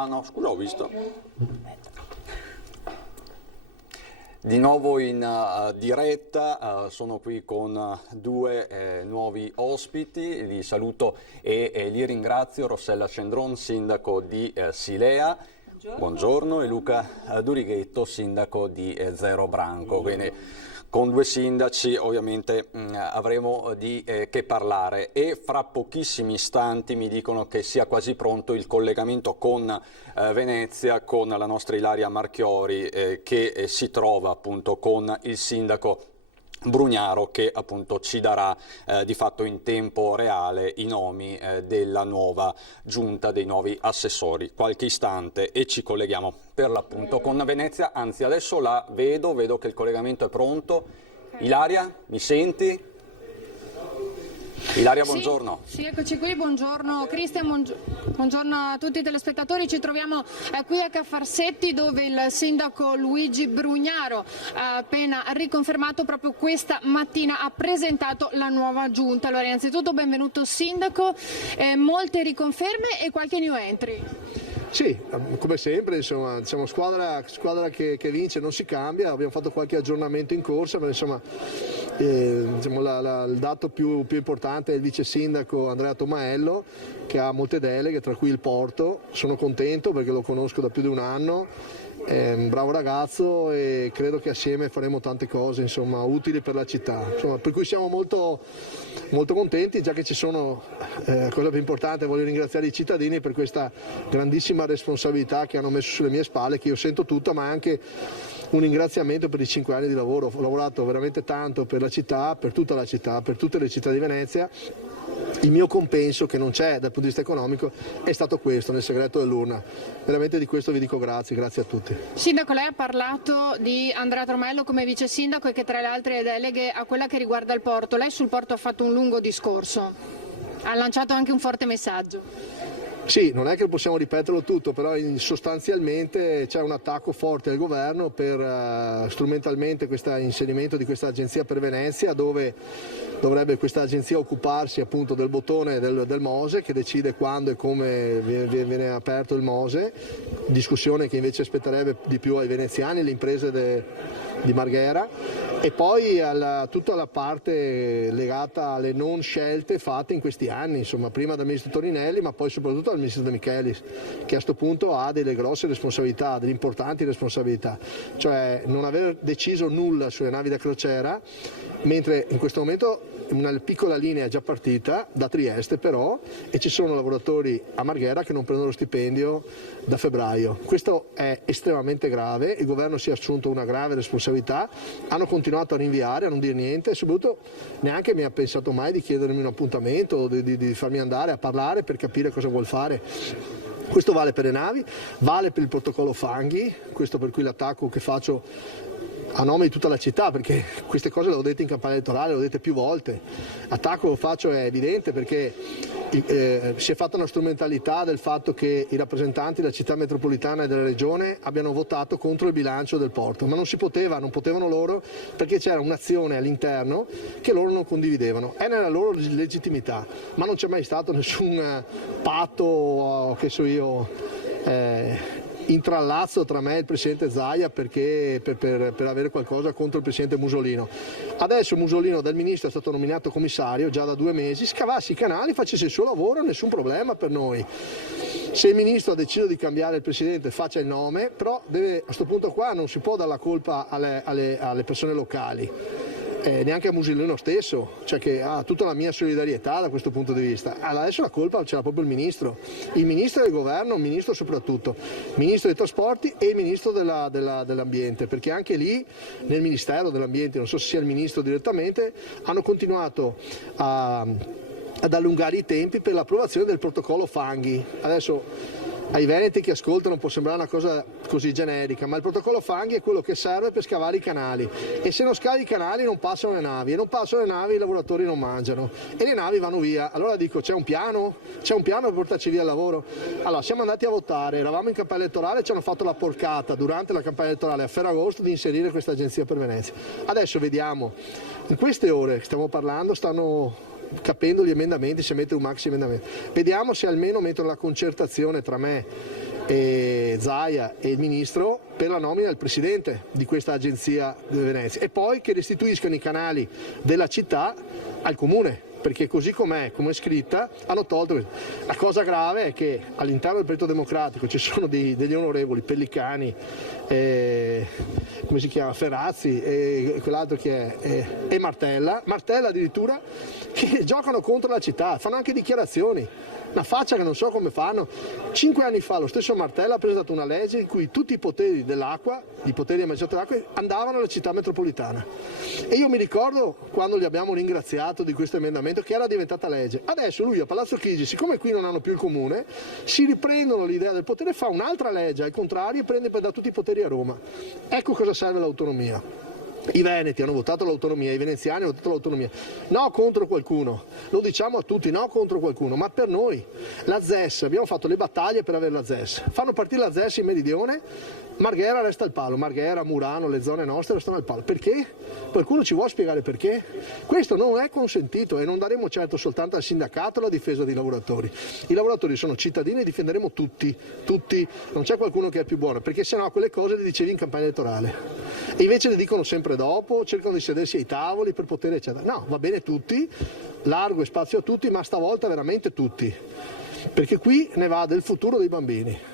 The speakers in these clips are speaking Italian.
Ah no, scusa, ho visto. Di nuovo in diretta, sono qui con due nuovi ospiti, li saluto e li ringrazio. Rossella Cendron, sindaco di Silea, buongiorno, e Luca Durighetto, sindaco di Zero Branco. Quindi, con due sindaci ovviamente avremo di che parlare, e fra pochissimi istanti mi dicono che sia quasi pronto il collegamento con Venezia, con la nostra Ilaria Marchiori che si trova appunto con il sindaco Brugnaro, che appunto ci darà di fatto in tempo reale i nomi della nuova giunta, dei nuovi assessori. Qualche istante e ci colleghiamo per l'appunto con Venezia, anzi adesso la vedo che il collegamento è pronto. Ilaria, mi senti? Ilaria, buongiorno. Sì, eccoci qui, buongiorno Cristian, buongiorno a tutti i telespettatori. Ci troviamo qui a Caffarsetti, dove il sindaco Luigi Brugnaro ha appena riconfermato, proprio questa mattina ha presentato la nuova giunta. Allora, innanzitutto benvenuto sindaco, molte riconferme e qualche new entry. Sì, come sempre, insomma, diciamo, squadra che vince non si cambia. Abbiamo fatto qualche aggiornamento in corsa, ma insomma, diciamo, il dato più importante è il vice sindaco Andrea Tomaello, che ha molte deleghe, tra cui il porto. Sono contento perché lo conosco da più di un anno, è un bravo ragazzo e credo che assieme faremo tante cose, insomma, utili per la città. Insomma, per cui siamo molto contenti, già che ci sono, cosa più importante, voglio ringraziare i cittadini per questa grandissima responsabilità che hanno messo sulle mie spalle, che io sento tutta, ma anche un ringraziamento per i 5 anni di lavoro. Ho lavorato veramente tanto per la città, per tutta la città, per tutte le città di Venezia. Il mio compenso, che non c'è dal punto di vista economico, è stato questo, nel segreto dell'urna. Veramente di questo vi dico grazie a tutti. Sindaco, lei ha parlato di Andrea Tomaello come vice sindaco e che tra le altre deleghe a quella che riguarda il porto. Lei sul porto ha fatto un lungo discorso, ha lanciato anche un forte messaggio. Sì, non è che possiamo ripeterlo tutto, però sostanzialmente c'è un attacco forte del governo per strumentalmente questo inserimento di questa agenzia per Venezia, dove dovrebbe questa agenzia occuparsi appunto del bottone del Mose, che decide quando e come viene aperto il Mose, discussione che invece aspetterebbe di più ai veneziani, alle imprese di Marghera, e poi tutta la parte legata alle non scelte fatte in questi anni, insomma, prima dal ministro Toninelli, ma poi soprattutto dal ministro De Michelis, che a questo punto ha delle grosse responsabilità, delle importanti responsabilità, cioè non aver deciso nulla sulle navi da crociera, mentre in questo momento una piccola linea è già partita da Trieste però, e ci sono lavoratori a Marghera che non prendono lo stipendio da febbraio. Questo è estremamente grave, il governo si è assunto una grave responsabilità, hanno continuato a rinviare, a non dire niente, e soprattutto neanche mi ha pensato mai di chiedermi un appuntamento o di farmi andare a parlare per capire cosa vuol fare. Questo vale per le navi, vale per il protocollo fanghi, questo per cui l'attacco che faccio a nome di tutta la città, perché queste cose le ho dette in campagna elettorale, le ho dette più volte. L'attacco lo faccio è evidente perché si è fatta una strumentalità del fatto che i rappresentanti della città metropolitana e della regione abbiano votato contro il bilancio del porto, ma non potevano loro, perché c'era un'azione all'interno che loro non condividevano. È nella loro legittimità, ma non c'è mai stato nessun patto, che so io, intrallazzo tra me e il presidente Zaia perché per avere qualcosa contro il presidente Musolino. Adesso Musolino dal ministro è stato nominato commissario già da 2 mesi, scavassi i canali, facesse il suo lavoro, nessun problema per noi. Se il ministro ha deciso di cambiare il presidente, faccia il nome, però a questo punto qua non si può dare la colpa alle persone locali. Neanche a Musolino stesso, cioè che ha tutta la mia solidarietà da questo punto di vista. Adesso la colpa ce l'ha proprio il ministro del governo, il ministro soprattutto, il ministro dei trasporti e il ministro dell'ambiente, perché anche lì nel ministero dell'ambiente, non so se sia il ministro direttamente, hanno continuato ad allungare i tempi per l'approvazione del protocollo fanghi. Adesso ai veneti che ascoltano può sembrare una cosa così generica, ma il protocollo fanghi è quello che serve per scavare i canali, e se non scavi i canali non passano le navi, e non passano le navi i lavoratori non mangiano e le navi vanno via. Allora dico, c'è un piano per portarci via il lavoro? Allora siamo andati a votare, eravamo in campagna elettorale, ci hanno fatto la porcata durante la campagna elettorale a Ferragosto di inserire questa agenzia per Venezia. Adesso vediamo, in queste ore che stiamo parlando stanno capendo gli emendamenti, se mette un maxi emendamento. Vediamo se almeno mettono la concertazione tra me Zaia e il ministro per la nomina del presidente di questa agenzia di Venezia, e poi che restituiscano i canali della città al comune, perché così com'è scritta hanno tolto. La cosa grave è che all'interno del Partito Democratico ci sono degli onorevoli, Pellicani, come si chiama, Ferrazzi e quell'altro che è, e Martella addirittura, che giocano contro la città, fanno anche dichiarazioni. Una faccia che non so come fanno. 5 anni fa lo stesso Martella ha presentato una legge in cui tutti i poteri dell'acqua, i poteri amministrativi dell'acqua, andavano alla città metropolitana. E io mi ricordo quando li abbiamo ringraziato di questo emendamento, che era diventata legge. Adesso lui a Palazzo Chigi, siccome qui non hanno più il comune, si riprendono l'idea del potere, fa un'altra legge al contrario e prende per dare tutti i poteri a Roma. Ecco cosa serve l'autonomia. I veneti hanno votato l'autonomia, i veneziani hanno votato l'autonomia, no contro qualcuno, lo diciamo a tutti, no contro qualcuno, ma per noi. La ZES, abbiamo fatto le battaglie per avere la ZES, fanno partire la ZES in meridione, Marghera resta al palo, Marghera, Murano, le zone nostre restano al palo. Perché? Qualcuno ci vuole spiegare perché? Questo non è consentito e non daremo certo soltanto al sindacato la difesa dei lavoratori. I lavoratori sono cittadini e difenderemo tutti, non c'è qualcuno che è più buono, perché sennò quelle cose le dicevi in campagna elettorale. E invece le dicono sempre dopo, cercano di sedersi ai tavoli per poter eccetera. No, va bene tutti, largo e spazio a tutti, ma stavolta veramente tutti, perché qui ne va del futuro dei bambini.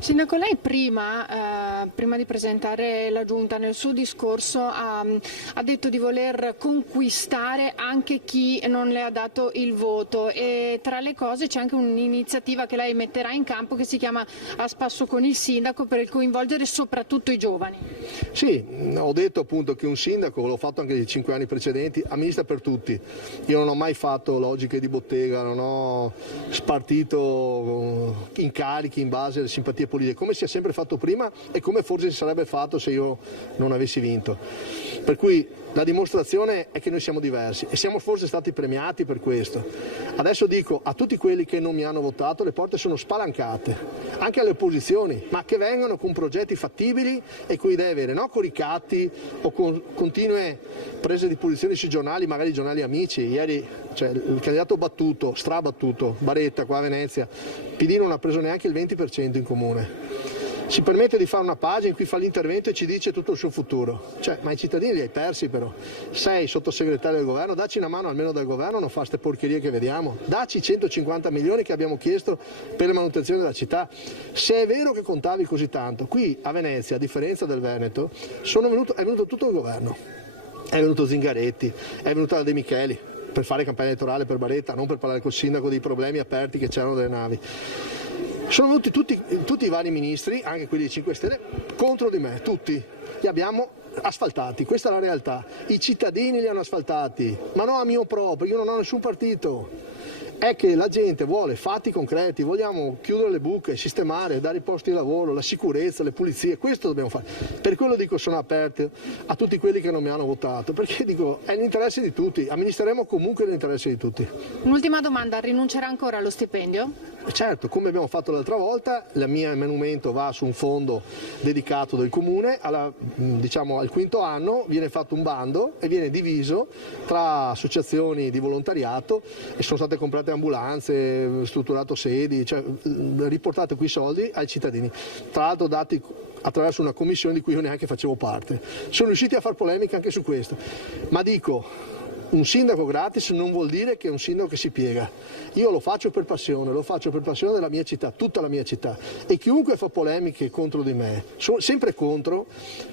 Sindaco, lei prima di presentare la Giunta nel suo discorso ha detto di voler conquistare anche chi non le ha dato il voto, e tra le cose c'è anche un'iniziativa che lei metterà in campo che si chiama A Spasso con il Sindaco, per coinvolgere soprattutto i giovani. Sì, ho detto appunto che un sindaco, l'ho fatto anche nei 5 anni precedenti, amministra per tutti. Io non ho mai fatto logiche di bottega, non ho spartito incarichi in base alle simpatie politiche, come si è sempre fatto prima e come forse si sarebbe fatto se io non avessi vinto. Per cui la dimostrazione è che noi siamo diversi e siamo forse stati premiati per questo. Adesso dico a tutti quelli che non mi hanno votato, le porte sono spalancate, anche alle opposizioni, ma che vengano con progetti fattibili e con idee vere, no con ricatti o con continue prese di posizione sui giornali, magari giornali amici. Ieri il candidato battuto, strabattuto, Baretta qua a Venezia, PD non ha preso neanche il 20% in comune. Si permette di fare una pagina in cui fa l'intervento e ci dice tutto il suo futuro. Ma i cittadini li hai persi però. Sei sottosegretario del governo, dacci una mano almeno dal governo, non fa queste porcherie che vediamo. Dacci 150 milioni che abbiamo chiesto per la manutenzione della città. Se è vero che contavi così tanto, qui a Venezia, a differenza del Veneto, è venuto tutto il governo. È venuto Zingaretti, è venuta la De Micheli per fare campagna elettorale per Baretta, non per parlare col sindaco dei problemi aperti che c'erano delle navi. Sono venuti tutti i vari ministri, anche quelli dei 5 Stelle, contro di me, tutti. Li abbiamo asfaltati, questa è la realtà. I cittadini li hanno asfaltati, ma non a mio pro, perché io non ho nessun partito. È che la gente vuole fatti concreti, vogliamo chiudere le buche, sistemare, dare i posti di lavoro, la sicurezza, le pulizie, questo dobbiamo fare. Per quello dico sono aperto a tutti quelli che non mi hanno votato, perché dico è l'interesse di tutti, amministreremo comunque l'interesse di tutti. Un'ultima domanda, rinuncerà ancora allo stipendio? Certo, come abbiamo fatto l'altra volta, il mio emolumento va su un fondo dedicato del comune, al 5° anno viene fatto un bando e viene diviso tra associazioni di volontariato e sono state comprate ambulanze, strutturato sedi, riportate quei soldi ai cittadini, tra l'altro dati attraverso una commissione di cui io neanche facevo parte. Sono riusciti a far polemica anche su questo, ma dico, un sindaco gratis non vuol dire che è un sindaco che si piega. Io lo faccio per passione della mia città, tutta la mia città, e chiunque fa polemiche contro di me, sono sempre contro,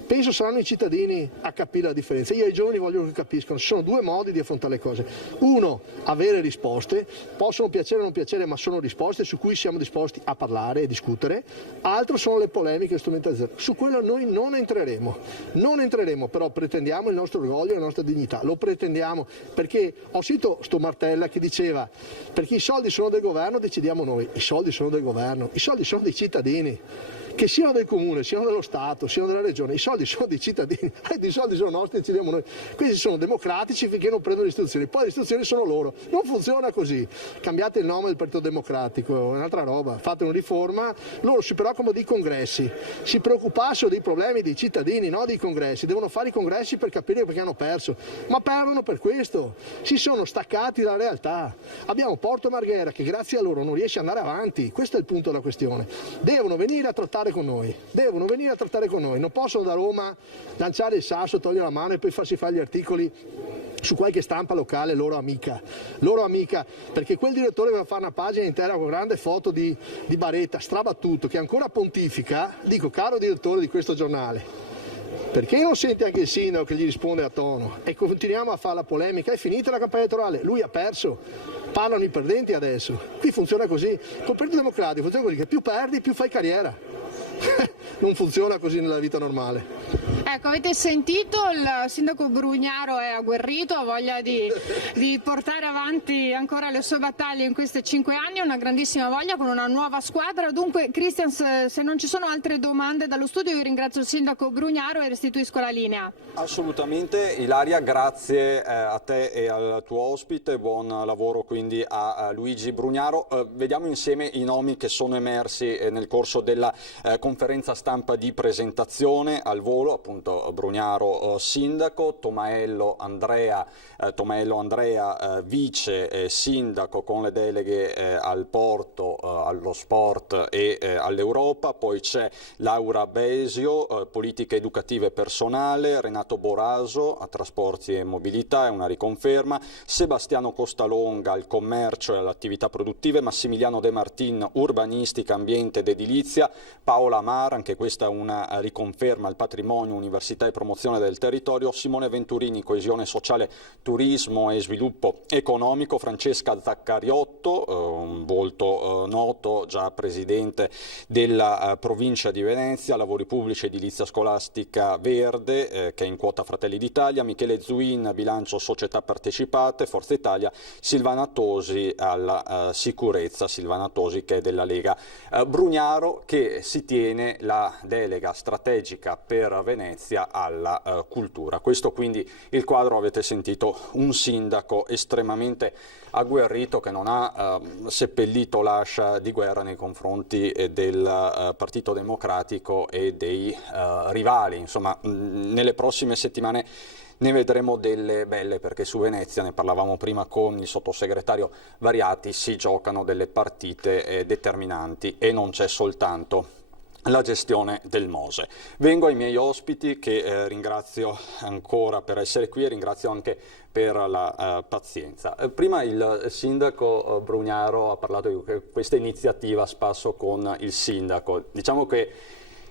penso saranno i cittadini a capire la differenza. Io ai giovani voglio che capiscano, ci sono 2 modi di affrontare le cose. Uno, avere risposte, possono piacere o non piacere, ma sono risposte su cui siamo disposti a parlare e discutere. Altro sono le polemiche strumentalizzate. Su quello noi non entreremo, però pretendiamo il nostro orgoglio e la nostra dignità, lo pretendiamo. Perché ho sentito sto Martella che diceva perché i soldi sono del governo decidiamo noi, i soldi sono del governo, i soldi sono dei cittadini, che siano del comune, siano dello Stato, siano della regione, i soldi sono dei cittadini, i soldi sono nostri, decidiamo noi. Questi sono democratici finché non prendono le istituzioni, poi le istituzioni sono loro. Non funziona così. Cambiate il nome del Partito Democratico, è un'altra roba, fate una riforma, loro si preoccupano dei congressi, si preoccupassero dei problemi dei cittadini, no dei congressi, devono fare i congressi per capire perché hanno perso, ma perdono per questo, si sono staccati dalla realtà. Abbiamo Porto Marghera che grazie a loro non riesce ad andare avanti, questo è il punto della questione. Devono venire a trattare con noi, non possono da Roma lanciare il sasso, togliere la mano e poi farsi fare gli articoli su qualche stampa locale loro amica, perché quel direttore aveva fare una pagina intera con grande foto di Baretta, strabattuto, che ancora pontifica. Dico, caro direttore di questo giornale, perché non senti anche il sindaco che gli risponde a tono e continuiamo a fare la polemica? È finita la campagna elettorale, lui ha perso, parlano i perdenti adesso. Qui funziona così, col Partito Democratico funziona così, che più perdi più fai carriera. Non funziona così nella vita normale. Ecco, avete sentito, il sindaco Brugnaro è agguerrito, ha voglia di portare avanti ancora le sue battaglie in questi 5 anni, una grandissima voglia con una nuova squadra. Dunque, Christian, se non ci sono altre domande dallo studio, io ringrazio il sindaco Brugnaro e restituisco la linea. Assolutamente, Ilaria, grazie a te e al tuo ospite, buon lavoro quindi a Luigi Brugnaro. Vediamo insieme i nomi che sono emersi nel corso della conferenza stampa di presentazione al volo, appunto Brugnaro sindaco, Tomaello Andrea vice sindaco con le deleghe al porto, allo sport e all'Europa, poi c'è Laura Besio, politiche educative e personale, Renato Boraso a trasporti e mobilità, è una riconferma, Sebastiano Costalonga al commercio e alle attività produttive, Massimiliano De Martin urbanistica, ambiente ed edilizia, Paola Amar, anche questa è una riconferma al patrimonio, università e promozione del territorio, Simone Venturini, coesione sociale, turismo e sviluppo economico, Francesca Zaccariotto, un volto noto, già presidente della provincia di Venezia, lavori pubblici, edilizia scolastica verde, che è in quota Fratelli d'Italia, Michele Zuin, bilancio società partecipate, Forza Italia, Silvana Tosi alla sicurezza, Silvana Tosi che è della Lega. Brugnaro che si tiene la delega strategica per Venezia alla cultura. Questo quindi il quadro, avete sentito, un sindaco estremamente agguerrito che non ha seppellito l'ascia di guerra nei confronti del Partito Democratico e dei rivali. Insomma, nelle prossime settimane ne vedremo delle belle, perché su Venezia, ne parlavamo prima con il sottosegretario Variati, si giocano delle partite determinanti e non c'è soltanto la gestione del Mose. Vengo ai miei ospiti che ringrazio ancora per essere qui e ringrazio anche per la pazienza. Prima il sindaco Brugnaro ha parlato di questa iniziativa Spasso con il sindaco. Diciamo che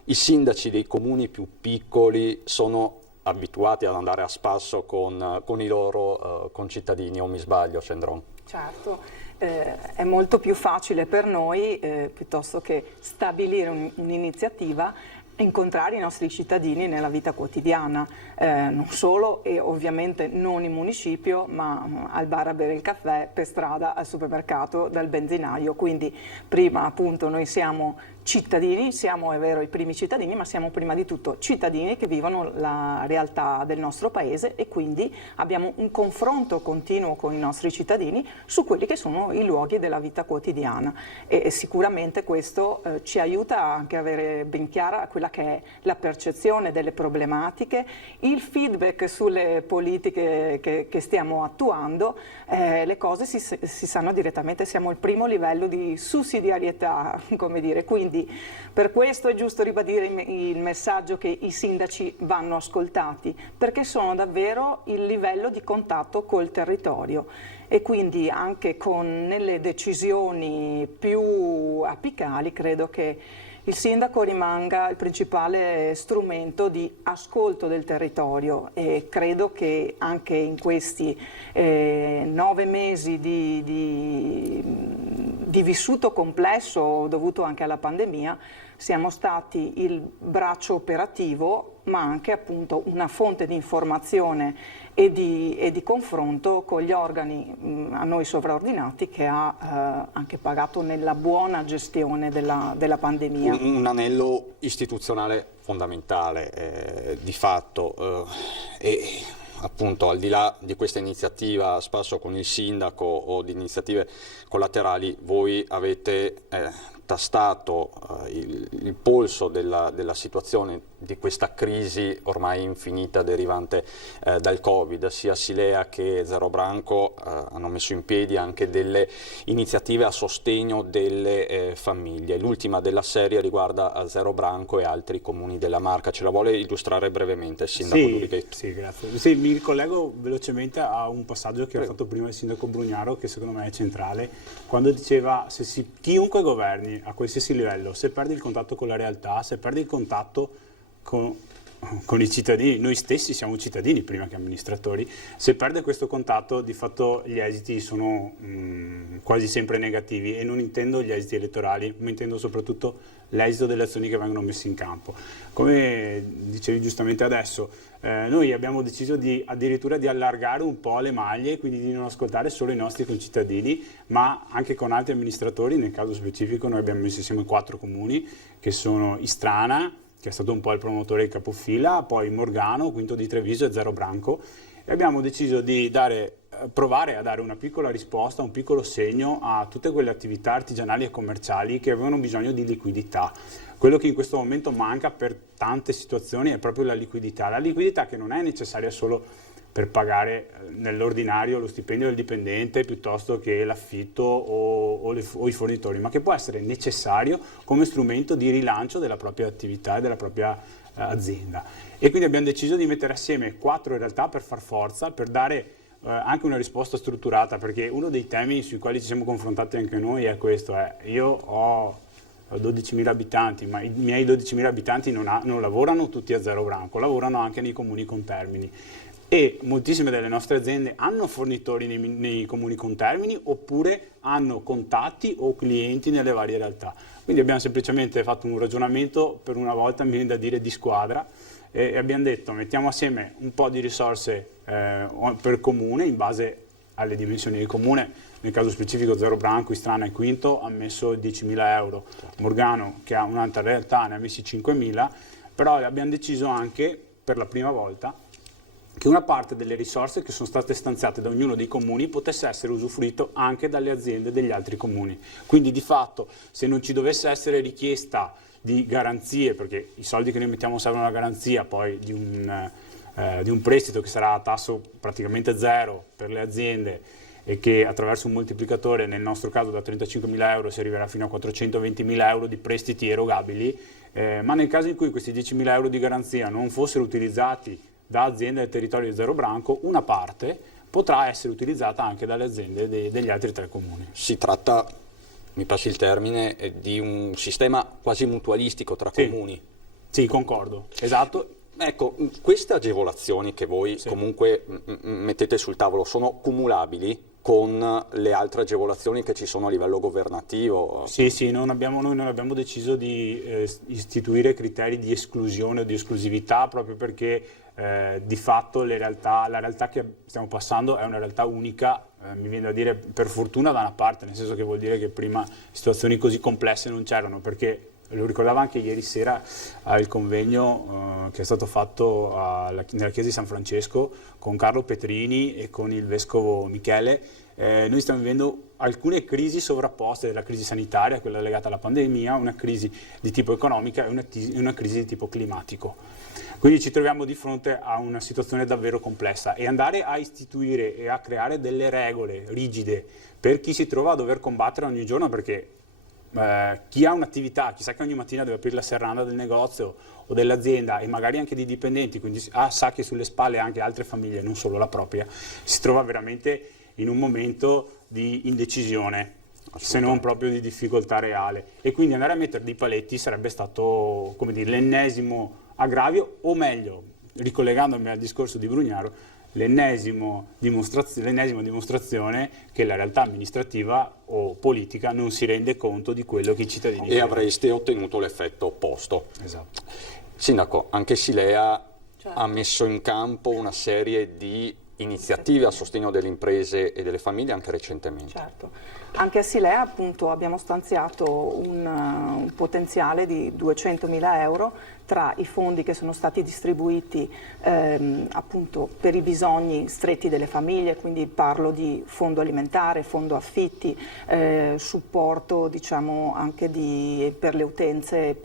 i sindaci dei comuni più piccoli sono abituati ad andare a spasso con i loro concittadini, o mi sbaglio, Cendron? Certo. È molto più facile per noi, piuttosto che stabilire un'iniziativa, incontrare i nostri cittadini nella vita quotidiana, non solo e ovviamente non in municipio, ma al bar a bere il caffè, per strada, al supermercato, dal benzinaio. Quindi prima appunto noi siamo cittadini, siamo, è vero, i primi cittadini, ma siamo prima di tutto cittadini che vivono la realtà del nostro paese e quindi abbiamo un confronto continuo con i nostri cittadini su quelli che sono i luoghi della vita quotidiana e sicuramente questo ci aiuta anche a avere ben chiara quella che è la percezione delle problematiche, il feedback sulle politiche che stiamo attuando, le cose si sanno direttamente, siamo al primo livello di sussidiarietà, come dire, quindi per questo è giusto ribadire il messaggio che i sindaci vanno ascoltati, perché sono davvero il livello di contatto col territorio e quindi anche nelle decisioni più apicali credo che il sindaco rimanga il principale strumento di ascolto del territorio e credo che anche in questi 9 mesi di di vissuto complesso dovuto anche alla pandemia, siamo stati il braccio operativo, ma anche appunto una fonte di informazione e di confronto con gli organi a noi sovraordinati, che ha anche pagato nella buona gestione della pandemia. Un anello istituzionale fondamentale di fatto, e appunto al di là di questa iniziativa spasso con il sindaco o di iniziative collaterali, voi avete tastato il polso della situazione, di questa crisi ormai infinita derivante dal Covid. Sia Silea che Zero Branco hanno messo in piedi anche delle iniziative a sostegno delle famiglie. L'ultima della serie riguarda Zero Branco e altri comuni della Marca. Ce la vuole illustrare brevemente il sindaco Dulichetto? Sì, grazie. Sì, mi ricollego velocemente a un passaggio che ha fatto prima il sindaco Brugnaro, che secondo me è centrale, quando diceva chiunque governi a qualsiasi livello, se perdi il contatto con la realtà, se perdi il contatto con i cittadini, noi stessi siamo cittadini prima che amministratori, se perde questo contatto di fatto gli esiti sono quasi sempre negativi, e non intendo gli esiti elettorali, ma intendo soprattutto l'esito delle azioni che vengono messe in campo. Come dicevi giustamente adesso, noi abbiamo deciso addirittura di allargare un po' le maglie, quindi di non ascoltare solo i nostri concittadini, ma anche con altri amministratori. Nel caso specifico noi abbiamo messo insieme 4 comuni, che sono Istrana, che è stato un po' il promotore di capofila, poi Morgano, Quinto di Treviso e Zero Branco, e abbiamo deciso di provare a dare una piccola risposta, un piccolo segno a tutte quelle attività artigianali e commerciali che avevano bisogno di liquidità. Quello che in questo momento manca per tante situazioni è proprio la liquidità che non è necessaria solo per pagare nell'ordinario lo stipendio del dipendente piuttosto che l'affitto o i fornitori, ma che può essere necessario come strumento di rilancio della propria attività e della propria azienda. E quindi abbiamo deciso di mettere assieme 4 realtà per far forza, per dare anche una risposta strutturata, perché uno dei temi sui quali ci siamo confrontati anche noi è questo: io ho 12.000 abitanti, ma i miei 12.000 abitanti non lavorano tutti a Zero Branco, lavorano anche nei comuni contermini. E moltissime delle nostre aziende hanno fornitori nei comuni contermini, oppure hanno contatti o clienti nelle varie realtà. Quindi abbiamo semplicemente fatto un ragionamento, per una volta mi viene da dire di squadra, e abbiamo detto: mettiamo assieme un po' di risorse per comune in base alle dimensioni del comune. Nel caso specifico Zero Branco, Istrana e Quinto ha messo 10.000 euro, Morgano, che ha un'altra realtà, ne ha messi 5.000, però abbiamo deciso anche per la prima volta che una parte delle risorse che sono state stanziate da ognuno dei comuni potesse essere usufruito anche dalle aziende degli altri comuni. Quindi di fatto, se non ci dovesse essere richiesta di garanzie, perché i soldi che noi mettiamo servono alla garanzia poi di un prestito che sarà a tasso praticamente zero per le aziende, e che attraverso un moltiplicatore, nel nostro caso da 35.000 euro, si arriverà fino a 420.000 euro di prestiti erogabili, ma nel caso in cui questi 10.000 euro di garanzia non fossero utilizzati da aziende del territorio di Zero Branco, una parte potrà essere utilizzata anche dalle aziende degli altri 3 comuni. Si tratta, mi passi il termine, di un sistema quasi mutualistico tra comuni. Sì, concordo, esatto. Ecco, queste agevolazioni che voi comunque mettete sul tavolo sono cumulabili con le altre agevolazioni che ci sono a livello governativo? Sì, noi non abbiamo deciso di istituire criteri di esclusione o di esclusività, proprio perché di fatto la realtà che stiamo passando è una realtà unica, mi viene da dire per fortuna da una parte, nel senso che vuol dire che prima situazioni così complesse non c'erano, perché lo ricordava anche ieri sera al convegno che è stato fatto nella chiesa di San Francesco con Carlo Petrini e con il vescovo Michele. Noi stiamo vivendo alcune crisi sovrapposte, della crisi sanitaria, quella legata alla pandemia, una crisi di tipo economica e una crisi di tipo climatico. Quindi ci troviamo di fronte a una situazione davvero complessa, e andare a istituire e a creare delle regole rigide per chi si trova a dover combattere ogni giorno, perché chi ha un'attività, chi sa che ogni mattina deve aprire la serranda del negozio o dell'azienda, e magari anche di dipendenti, quindi sa che sulle spalle anche altre famiglie, non solo la propria, si trova veramente in un momento di indecisione, se non proprio di difficoltà reale. E quindi andare a mettere dei paletti sarebbe stato, come dire, l'ennesimo aggravio, o meglio, ricollegandomi al discorso di Brugnaro, l'ennesima dimostrazione che la realtà amministrativa o politica non si rende conto di quello che i cittadini E avreste ottenuto l'effetto opposto. Esatto. Sindaco, anche Silea Certo. ha messo in campo una serie di iniziative a sostegno delle imprese e delle famiglie anche recentemente. Certo. Anche a Silea appunto abbiamo stanziato un potenziale di 200.000 euro tra i fondi che sono stati distribuiti appunto per i bisogni stretti delle famiglie, quindi parlo di fondo alimentare, fondo affitti, supporto diciamo anche per le utenze,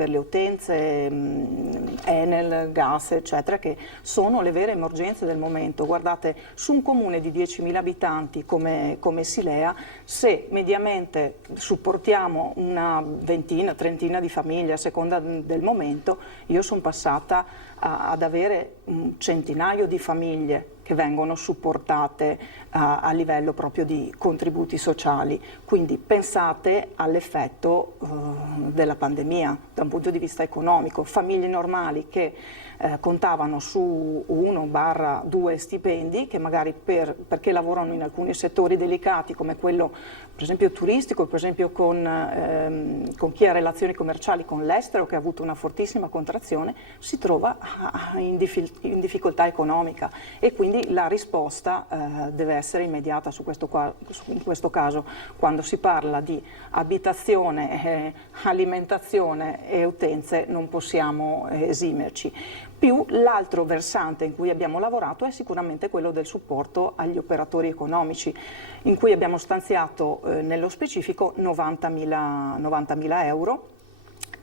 Enel, gas eccetera, che sono le vere emergenze del momento. Guardate, su un comune di 10.000 abitanti come Silea, se mediamente supportiamo una ventina, trentina di famiglie a seconda del momento, io sono passata ad avere un centinaio di famiglie che vengono supportate a livello proprio di contributi sociali. Quindi pensate all'effetto della pandemia da un punto di vista economico. Famiglie normali che contavano su 1/2 stipendi, che magari perché lavorano in alcuni settori delicati come quello per esempio turistico, per esempio con chi ha relazioni commerciali con l'estero, che ha avuto una fortissima contrazione, si trova in difficoltà economica, e quindi la risposta deve essere immediata in questo caso. Quando si parla di abitazione, alimentazione e utenze non possiamo esimerci. Più l'altro versante in cui abbiamo lavorato è sicuramente quello del supporto agli operatori economici, in cui abbiamo stanziato nello specifico 90.000 euro.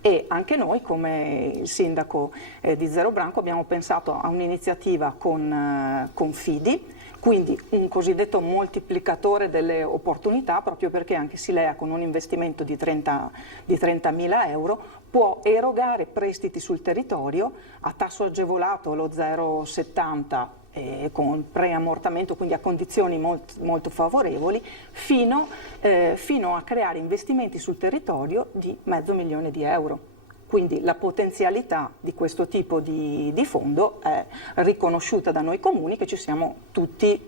E anche noi, come il sindaco di Zero Branco, abbiamo pensato a un'iniziativa con Fidi, quindi un cosiddetto moltiplicatore delle opportunità, proprio perché anche Silea con un investimento di 30.000 euro può erogare prestiti sul territorio a tasso agevolato, lo 0,70, con preammortamento, quindi a condizioni molto favorevoli, fino a creare investimenti sul territorio di $500.000 di euro. Quindi la potenzialità di questo tipo di fondo è riconosciuta da noi comuni, che ci siamo tutti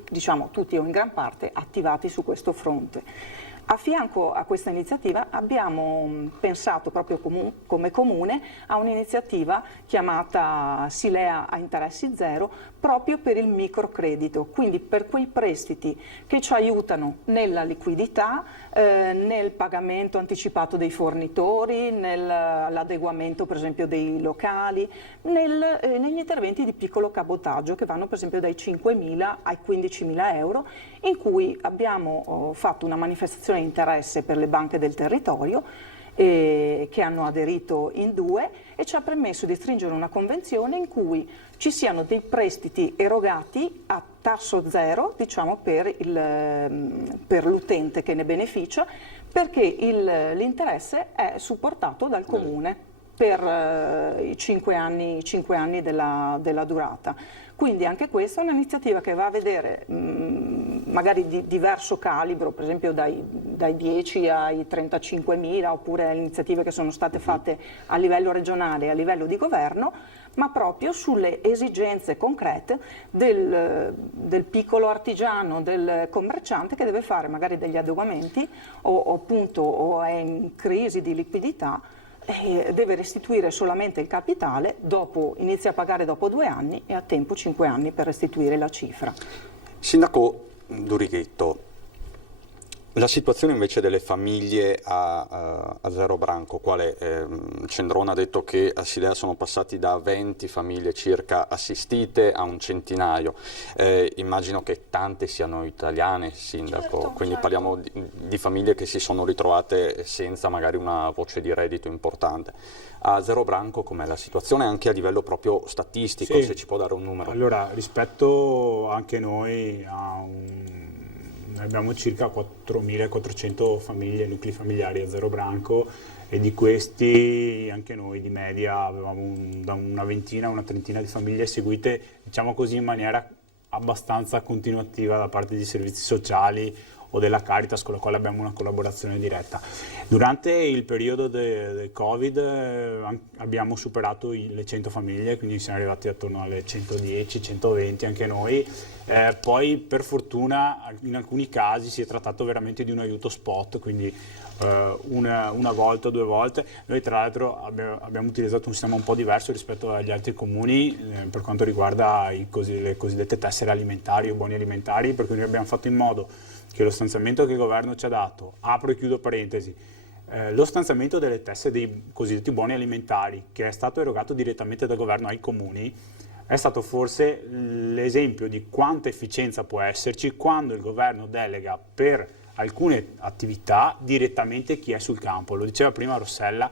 o in gran parte attivati su questo fronte. A fianco a questa iniziativa abbiamo pensato proprio come comune a un'iniziativa chiamata Silea a interessi zero, proprio per il microcredito, quindi per quei prestiti che ci aiutano nella liquidità, nel pagamento anticipato dei fornitori, nell'adeguamento per esempio dei locali, negli interventi di piccolo cabotaggio che vanno per esempio dai 5.000 ai 15.000 euro, in cui abbiamo fatto una manifestazione di interesse per le banche del territorio che hanno aderito in 2, e ci ha permesso di stringere una convenzione in cui ci siano dei prestiti erogati a tasso zero, diciamo, per l'utente che ne beneficia, perché l'interesse è supportato dal comune per i 5 anni della durata. Quindi anche questa è un'iniziativa che va a vedere magari di diverso calibro, per esempio dai 10 ai 35.000, oppure iniziative che sono state fatte a livello regionale e a livello di governo, ma proprio sulle esigenze concrete del piccolo artigiano, del commerciante che deve fare magari degli adeguamenti o è in crisi di liquidità, deve restituire solamente il capitale, inizia a pagare dopo 2 anni e ha tempo 5 anni per restituire la cifra. Sindaco Durighetto, la situazione invece delle famiglie a Zero Branco, quale Cendrone ha detto che a Silea sono passati da 20 famiglie circa assistite a un centinaio, immagino che tante siano italiane, Sindaco, Certo, quindi certo. parliamo di famiglie che si sono ritrovate senza magari una voce di reddito importante. A Zero Branco com'è la situazione anche a livello proprio statistico, Sì. se ci può dare un numero? Allora, rispetto anche noi abbiamo circa 4.400 famiglie, nuclei familiari a Zero Branco, e di questi anche noi di media avevamo da una ventina a una trentina di famiglie seguite, diciamo così, in maniera abbastanza continuativa da parte di servizi sociali o della Caritas, con la quale abbiamo una collaborazione diretta. Durante il periodo del Covid abbiamo superato le 100 famiglie, quindi siamo arrivati attorno alle 110, 120 anche noi. Poi per fortuna in alcuni casi si è trattato veramente di un aiuto spot, quindi una volta o 2 volte. Noi tra l'altro abbiamo utilizzato un sistema un po' diverso rispetto agli altri comuni per quanto riguarda le cosiddette tessere alimentari o buoni alimentari, perché noi abbiamo fatto in modo che lo stanziamento che il governo ci ha dato, apro e chiudo parentesi, lo stanziamento delle tessere dei cosiddetti buoni alimentari, che è stato erogato direttamente dal governo ai comuni, è stato forse l'esempio di quanta efficienza può esserci quando il governo delega per alcune attività direttamente chi è sul campo. Lo diceva prima Rossella,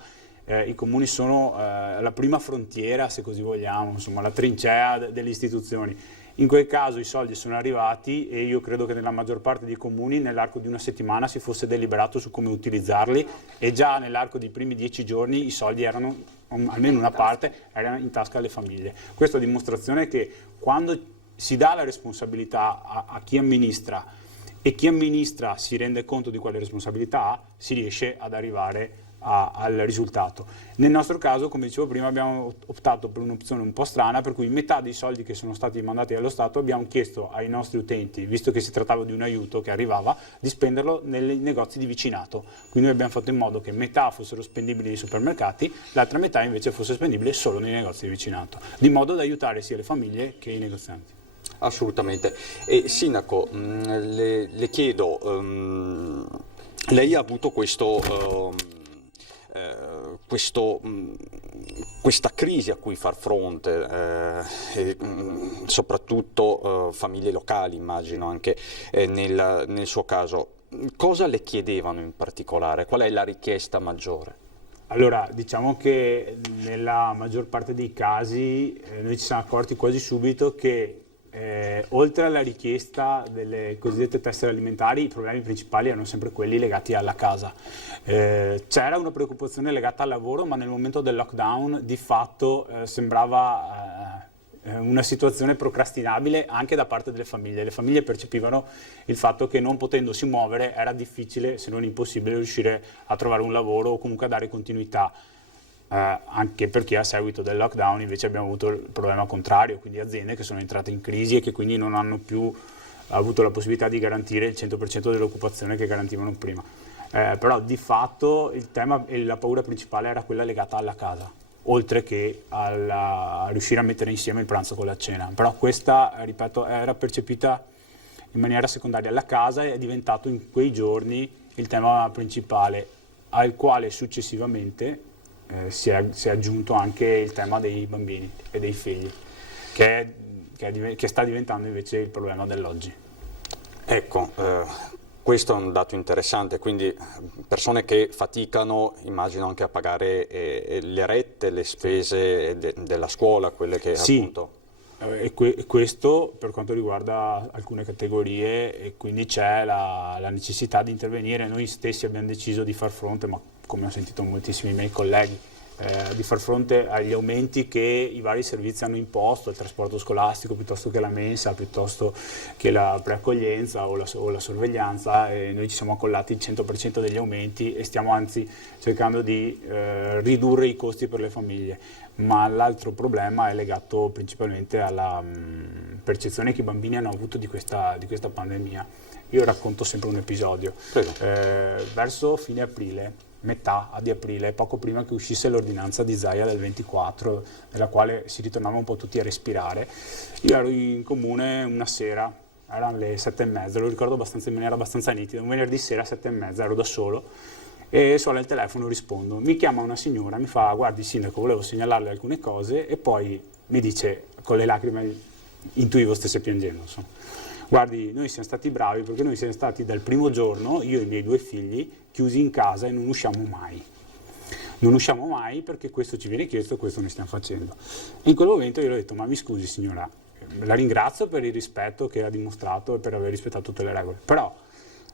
i comuni sono la prima frontiera, se così vogliamo, insomma la trincea delle istituzioni. In quel caso i soldi sono arrivati e io credo che nella maggior parte dei comuni nell'arco di una settimana si fosse deliberato su come utilizzarli, e già nell'arco dei primi 10 giorni i soldi erano, almeno una parte, era in tasca alle famiglie. Questa è dimostrazione che quando si dà la responsabilità a chi amministra e chi amministra si rende conto di quale responsabilità ha, si riesce ad arrivare al risultato. Nel nostro caso, come dicevo prima, abbiamo optato per un'opzione un po' strana, per cui metà dei soldi che sono stati mandati dallo Stato abbiamo chiesto ai nostri utenti, visto che si trattava di un aiuto che arrivava, di spenderlo nei negozi di vicinato. Quindi noi abbiamo fatto in modo che metà fossero spendibili nei supermercati, l'altra metà invece fosse spendibile solo nei negozi di vicinato, di modo da aiutare sia le famiglie che i negozianti. Assolutamente. E Sindaco, le chiedo, lei ha avuto questa crisi a cui far fronte, soprattutto famiglie locali, immagino anche nel suo caso. Cosa le chiedevano in particolare? Qual è la richiesta maggiore? Allora, diciamo che nella maggior parte dei casi noi ci siamo accorti quasi subito che oltre alla richiesta delle cosiddette tessere alimentari, i problemi principali erano sempre quelli legati alla casa. C'era una preoccupazione legata al lavoro, ma nel momento del lockdown di fatto sembrava una situazione procrastinabile anche da parte delle famiglie. Le famiglie percepivano il fatto che non potendosi muovere era difficile, se non impossibile, riuscire a trovare un lavoro o comunque a dare continuità. Anche perché a seguito del lockdown invece abbiamo avuto il problema contrario, quindi aziende che sono entrate in crisi e che quindi non hanno più avuto la possibilità di garantire il 100% dell'occupazione che garantivano prima. Però di fatto il tema e la paura principale era quella legata alla casa, oltre che a riuscire a mettere insieme il pranzo con la cena. Però questa, ripeto, era percepita in maniera secondaria. La casa è diventato in quei giorni il tema principale, al quale successivamente si è aggiunto anche il tema dei bambini e dei figli, che sta diventando invece il problema dell'oggi. Ecco, questo è un dato interessante, quindi persone che faticano, immagino, anche a pagare le rette, le spese della scuola, quelle che sì. Appunto... E questo per quanto riguarda alcune categorie, e quindi c'è la necessità di intervenire. Noi stessi abbiamo deciso di far fronte, ma come ho sentito moltissimi miei colleghi, di far fronte agli aumenti che i vari servizi hanno imposto, il trasporto scolastico piuttosto che la mensa, piuttosto che la preaccoglienza o la sorveglianza, e noi ci siamo accollati il 100% degli aumenti e stiamo anzi cercando di ridurre i costi per le famiglie. Ma l'altro problema è legato principalmente alla percezione che i bambini hanno avuto di questa pandemia. Io racconto sempre un episodio. Verso fine aprile, metà di aprile, poco prima che uscisse l'ordinanza di Zaia del 24, nella quale si ritornava un po' tutti a respirare, io ero in comune una sera, erano le 7:30, lo ricordo in maniera abbastanza nitida, un venerdì sera 7:30, ero da solo, e suona il telefono, rispondo, mi chiama una signora, mi fa: guardi sindaco, volevo segnalarle alcune cose, e poi mi dice, con le lacrime, intuivo stesse piangendo, insomma. Guardi, noi siamo stati bravi perché noi siamo stati dal primo giorno, io e i miei 2 figli, chiusi in casa e non usciamo mai. Non usciamo mai perché questo ci viene chiesto e questo noi stiamo facendo. E in quel momento io le ho detto: ma mi scusi signora, la ringrazio per il rispetto che ha dimostrato e per aver rispettato tutte le regole, però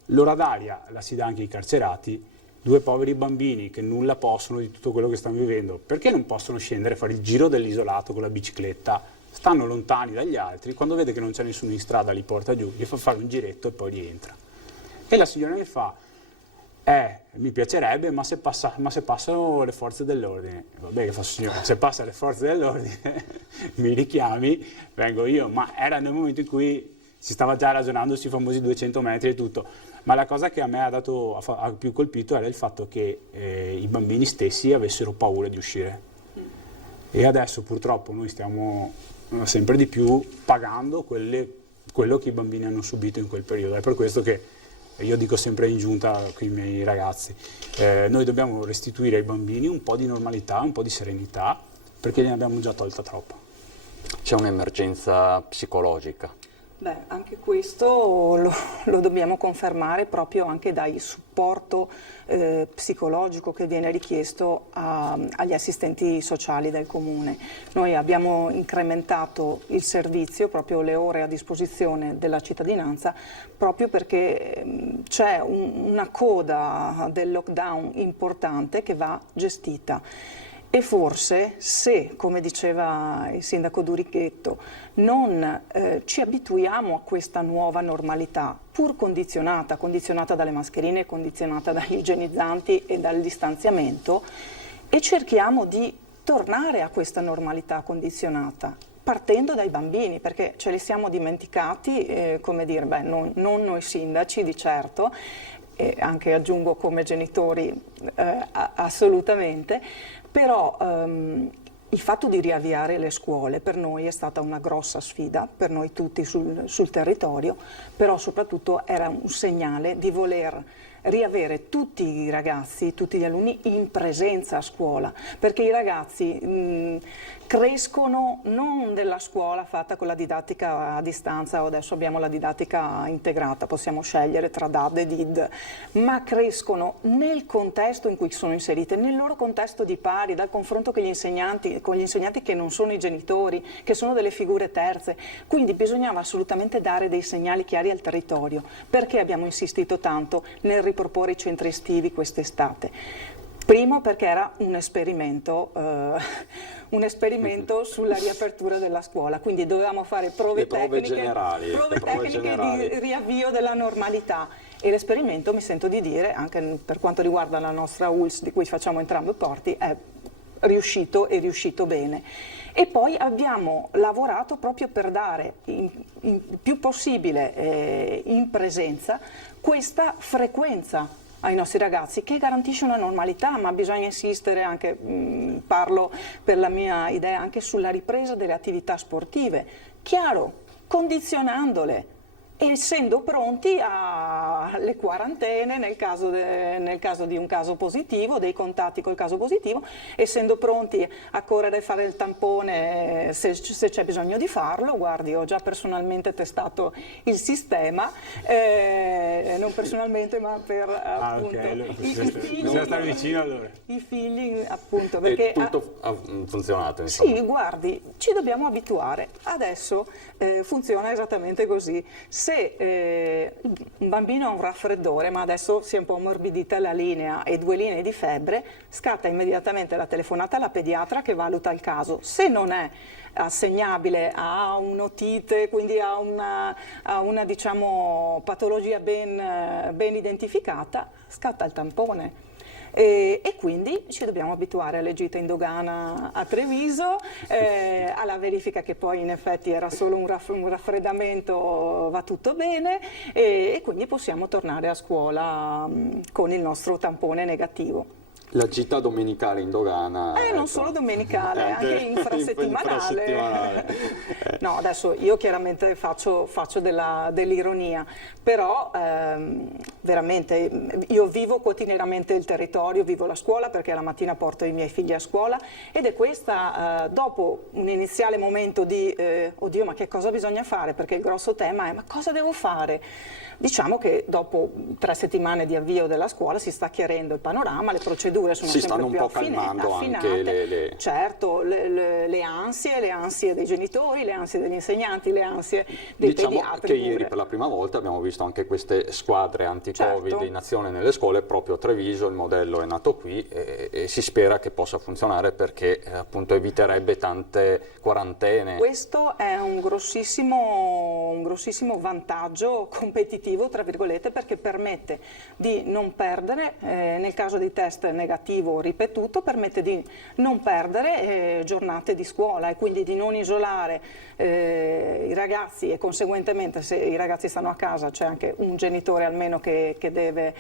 l'ora d'aria la si dà anche ai carcerati. 2 poveri bambini che nulla possono di tutto quello che stanno vivendo, perché non possono scendere a fare il giro dell'isolato con la bicicletta? Stanno lontani dagli altri, quando vede che non c'è nessuno in strada li porta giù, gli fa fare un giretto e poi rientra. E la signora mi fa, mi piacerebbe, ma se passano le forze dell'ordine. Vabbè, che fa signora, se passa le forze dell'ordine mi richiami, vengo io. Ma era nel momento in cui si stava già ragionando sui famosi 200 metri e tutto. Ma la cosa che a me ha più colpito era il fatto che i bambini stessi avessero paura di uscire. E adesso purtroppo noi stiamo sempre di più pagando quello che i bambini hanno subito in quel periodo. È per questo che io dico sempre in giunta con i miei ragazzi, noi dobbiamo restituire ai bambini un po' di normalità, un po' di serenità, perché ne abbiamo già tolta troppa. C'è un'emergenza psicologica. Beh, anche questo lo dobbiamo confermare proprio anche dal supporto psicologico che viene richiesto agli assistenti sociali del Comune. Noi abbiamo incrementato il servizio, proprio le ore a disposizione della cittadinanza, proprio perché c'è una coda del lockdown importante che va gestita. E forse se, come diceva il sindaco Durichetto, non ci abituiamo a questa nuova normalità, pur condizionata dalle mascherine, condizionata dagli igienizzanti e dal distanziamento, e cerchiamo di tornare a questa normalità condizionata, partendo dai bambini, perché ce li siamo dimenticati, come dire, non noi sindaci di certo, e anche aggiungo come genitori assolutamente, però il fatto di riavviare le scuole per noi è stata una grossa sfida, per noi tutti sul territorio, però soprattutto era un segnale di voler riavere tutti i ragazzi, tutti gli alunni in presenza a scuola, perché i ragazzi crescono non della scuola fatta con la didattica a distanza, o adesso abbiamo la didattica integrata, possiamo scegliere tra DAD e DID, ma crescono nel contesto in cui sono inserite, nel loro contesto di pari, dal confronto con gli insegnanti che non sono i genitori, che sono delle figure terze. Quindi bisognava assolutamente dare dei segnali chiari al territorio. Perché abbiamo insistito tanto nel riproporre i centri estivi quest'estate? Primo perché era un esperimento sulla riapertura della scuola, quindi dovevamo fare prove tecniche di riavvio della normalità, e l'esperimento, mi sento di dire, anche per quanto riguarda la nostra ULS di cui facciamo entrambi i porti, è riuscito bene. E poi abbiamo lavorato proprio per dare il più possibile in presenza questa frequenza ai nostri ragazzi, che garantisce una normalità, ma bisogna insistere anche, parlo per la mia idea, anche sulla ripresa delle attività sportive, chiaro, condizionandole, essendo pronti alle quarantene nel caso di un caso positivo, dei contatti col caso positivo, essendo pronti a correre a fare il tampone se c'è bisogno di farlo. Guardi, ho già personalmente testato il sistema, non personalmente ma per appunto i figli, appunto, perché tutto ha funzionato, insomma. Sì, guardi, ci dobbiamo abituare. Adesso funziona esattamente così. Se un bambino ha un raffreddore, ma adesso si è un po' ammorbidita la linea e 2 linee di febbre, scatta immediatamente la telefonata alla pediatra che valuta il caso. Se non è assegnabile a un'otite, quindi a una diciamo, patologia ben identificata, scatta il tampone. E quindi ci dobbiamo abituare alle gite in dogana a Treviso, alla verifica che poi in effetti era solo un raffreddamento, va tutto bene, e quindi possiamo tornare a scuola con il nostro tampone negativo. La gita domenicale in dogana. Non solo domenicale, anche infrasettimanale. No, adesso io chiaramente faccio dell'ironia, però veramente io vivo quotidianamente il territorio, vivo la scuola perché la mattina porto i miei figli a scuola, ed è questa, dopo un iniziale momento di oddio, ma che cosa bisogna fare? Perché il grosso tema è ma cosa devo fare? Diciamo che dopo 3 settimane di avvio della scuola si sta chiarendo il panorama, le procedure sono sempre più affinate, certo, le ansie dei genitori, le ansie degli insegnanti, le ansie dei pediatri. Che ieri per la prima volta abbiamo visto anche queste squadre anti-Covid in azione nelle scuole, proprio a Treviso, il modello è nato qui e si spera che possa funzionare perché appunto eviterebbe tante quarantene. Questo è un grossissimo un grossissimo vantaggio competitivo, tra virgolette, perché permette di non perdere, nel caso di test negativo ripetuto, permette di non perdere giornate di scuola e quindi di non isolare i ragazzi, e conseguentemente, se i ragazzi stanno a casa, c'è anche un genitore almeno che deve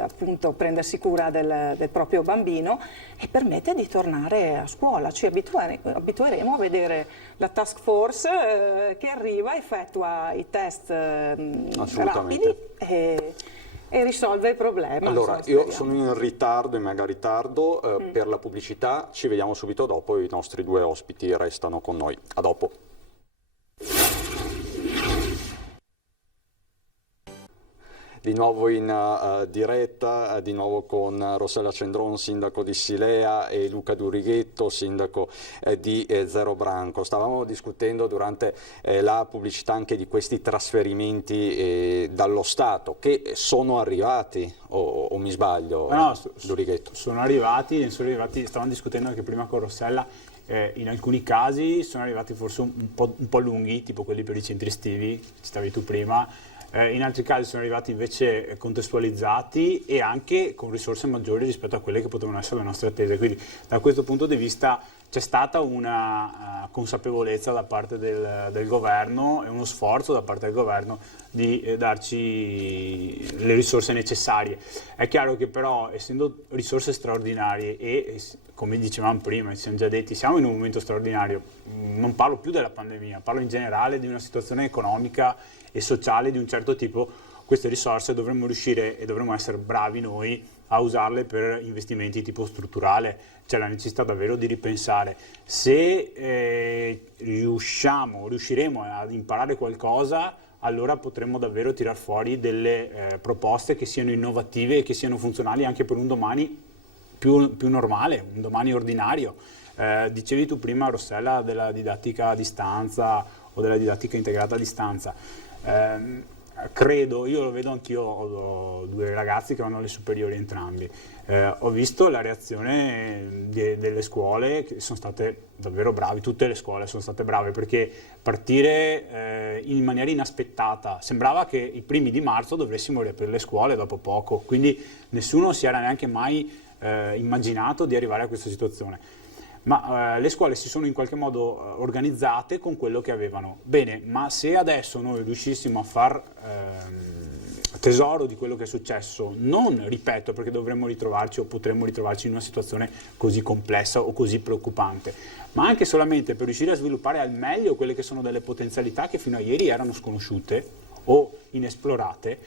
appunto prendersi cura del proprio bambino, e permette di tornare a scuola. Ci abitueremo a vedere la task force che arriva, effettua i test rapidi e risolve il problema. Allora, insomma, io sono in ritardo, in mega ritardo, per la pubblicità. Ci vediamo subito dopo, i nostri due ospiti restano con noi. A dopo. Di nuovo in diretta, di nuovo con Rossella Cendron, sindaco di Silea, e Luca Durighetto, sindaco di Zero Branco. Stavamo discutendo durante la pubblicità anche di questi trasferimenti dallo Stato che sono arrivati, o mi sbaglio, No, Durighetto? Sono arrivati, stavamo discutendo anche prima con Rossella, in alcuni casi sono arrivati forse un po' lunghi, tipo quelli per i centri estivi, citavi tu prima. In altri casi sono arrivati invece contestualizzati e anche con risorse maggiori rispetto a quelle che potevano essere le nostre attese. Quindi da questo punto di vista c'è stata una consapevolezza da parte del governo e uno sforzo da parte del governo di darci le risorse necessarie. È chiaro che però, essendo risorse straordinarie e come dicevamo prima, ci siamo già detti, siamo in un momento straordinario, non parlo più della pandemia, parlo in generale di una situazione economica e sociale di un certo tipo, queste risorse dovremmo riuscire e dovremmo essere bravi noi a usarle per investimenti tipo strutturale. C'è la necessità davvero di ripensare. Se riusciremo ad imparare qualcosa, allora potremmo davvero tirar fuori delle proposte che siano innovative e che siano funzionali anche per un domani più normale, un domani ordinario. Dicevi tu prima, Rossella, della didattica a distanza o della didattica integrata a distanza. Credo, io lo vedo anch'io, ho due ragazzi che vanno alle superiori entrambi, ho visto la reazione delle scuole, che sono state davvero bravi, tutte le scuole sono state brave, perché partire in maniera inaspettata, sembrava che i primi di marzo dovessimo riaprire le scuole dopo poco, quindi nessuno si era neanche mai immaginato di arrivare a questa situazione. Ma le scuole si sono in qualche modo organizzate con quello che avevano. Bene, ma se adesso noi riuscissimo a far tesoro di quello che è successo, non, ripeto, perché dovremmo ritrovarci o potremmo ritrovarci in una situazione così complessa o così preoccupante, ma anche solamente per riuscire a sviluppare al meglio quelle che sono delle potenzialità che fino a ieri erano sconosciute o inesplorate,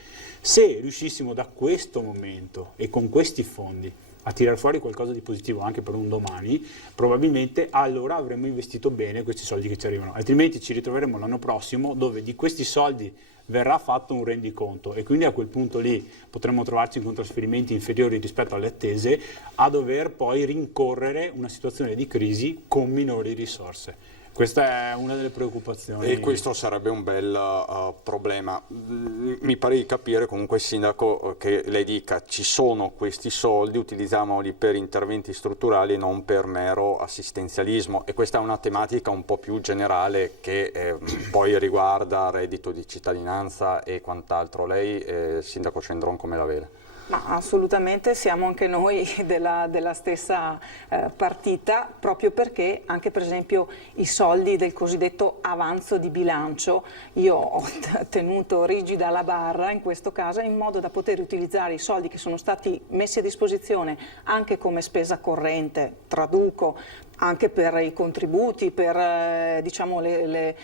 se riuscissimo da questo momento e con questi fondi a tirar fuori qualcosa di positivo anche per un domani, probabilmente allora avremmo investito bene questi soldi che ci arrivano, altrimenti ci ritroveremo l'anno prossimo dove di questi soldi verrà fatto un rendiconto e quindi a quel punto lì potremmo trovarci con trasferimenti inferiori rispetto alle attese, a dover poi rincorrere una situazione di crisi con minori risorse. Questa è una delle preoccupazioni. E questo sarebbe un bel problema. Mi pare di capire comunque, sindaco, che lei dica ci sono questi soldi, utilizziamoli per interventi strutturali e non per mero assistenzialismo, e questa è una tematica un po' più generale che poi riguarda reddito di cittadinanza e quant'altro. Lei, sindaco Cendron, come la vede? Ma assolutamente siamo anche noi della stessa partita, proprio perché anche per esempio i soldi del cosiddetto avanzo di bilancio, io ho tenuto rigida la barra in questo caso in modo da poter utilizzare i soldi che sono stati messi a disposizione anche come spesa corrente, traduco, anche per i contributi, per diciamo le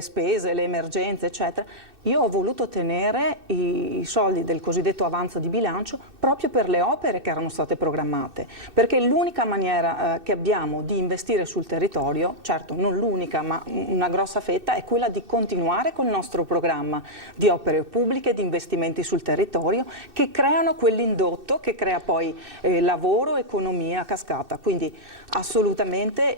spese, le emergenze, eccetera. Io ho voluto tenere i soldi del cosiddetto avanzo di bilancio proprio per le opere che erano state programmate, perché l'unica maniera che abbiamo di investire sul territorio, certo non l'unica ma una grossa fetta, è quella di continuare con il nostro programma di opere pubbliche, di investimenti sul territorio che creano quell'indotto che crea poi lavoro, economia a cascata. Quindi assolutamente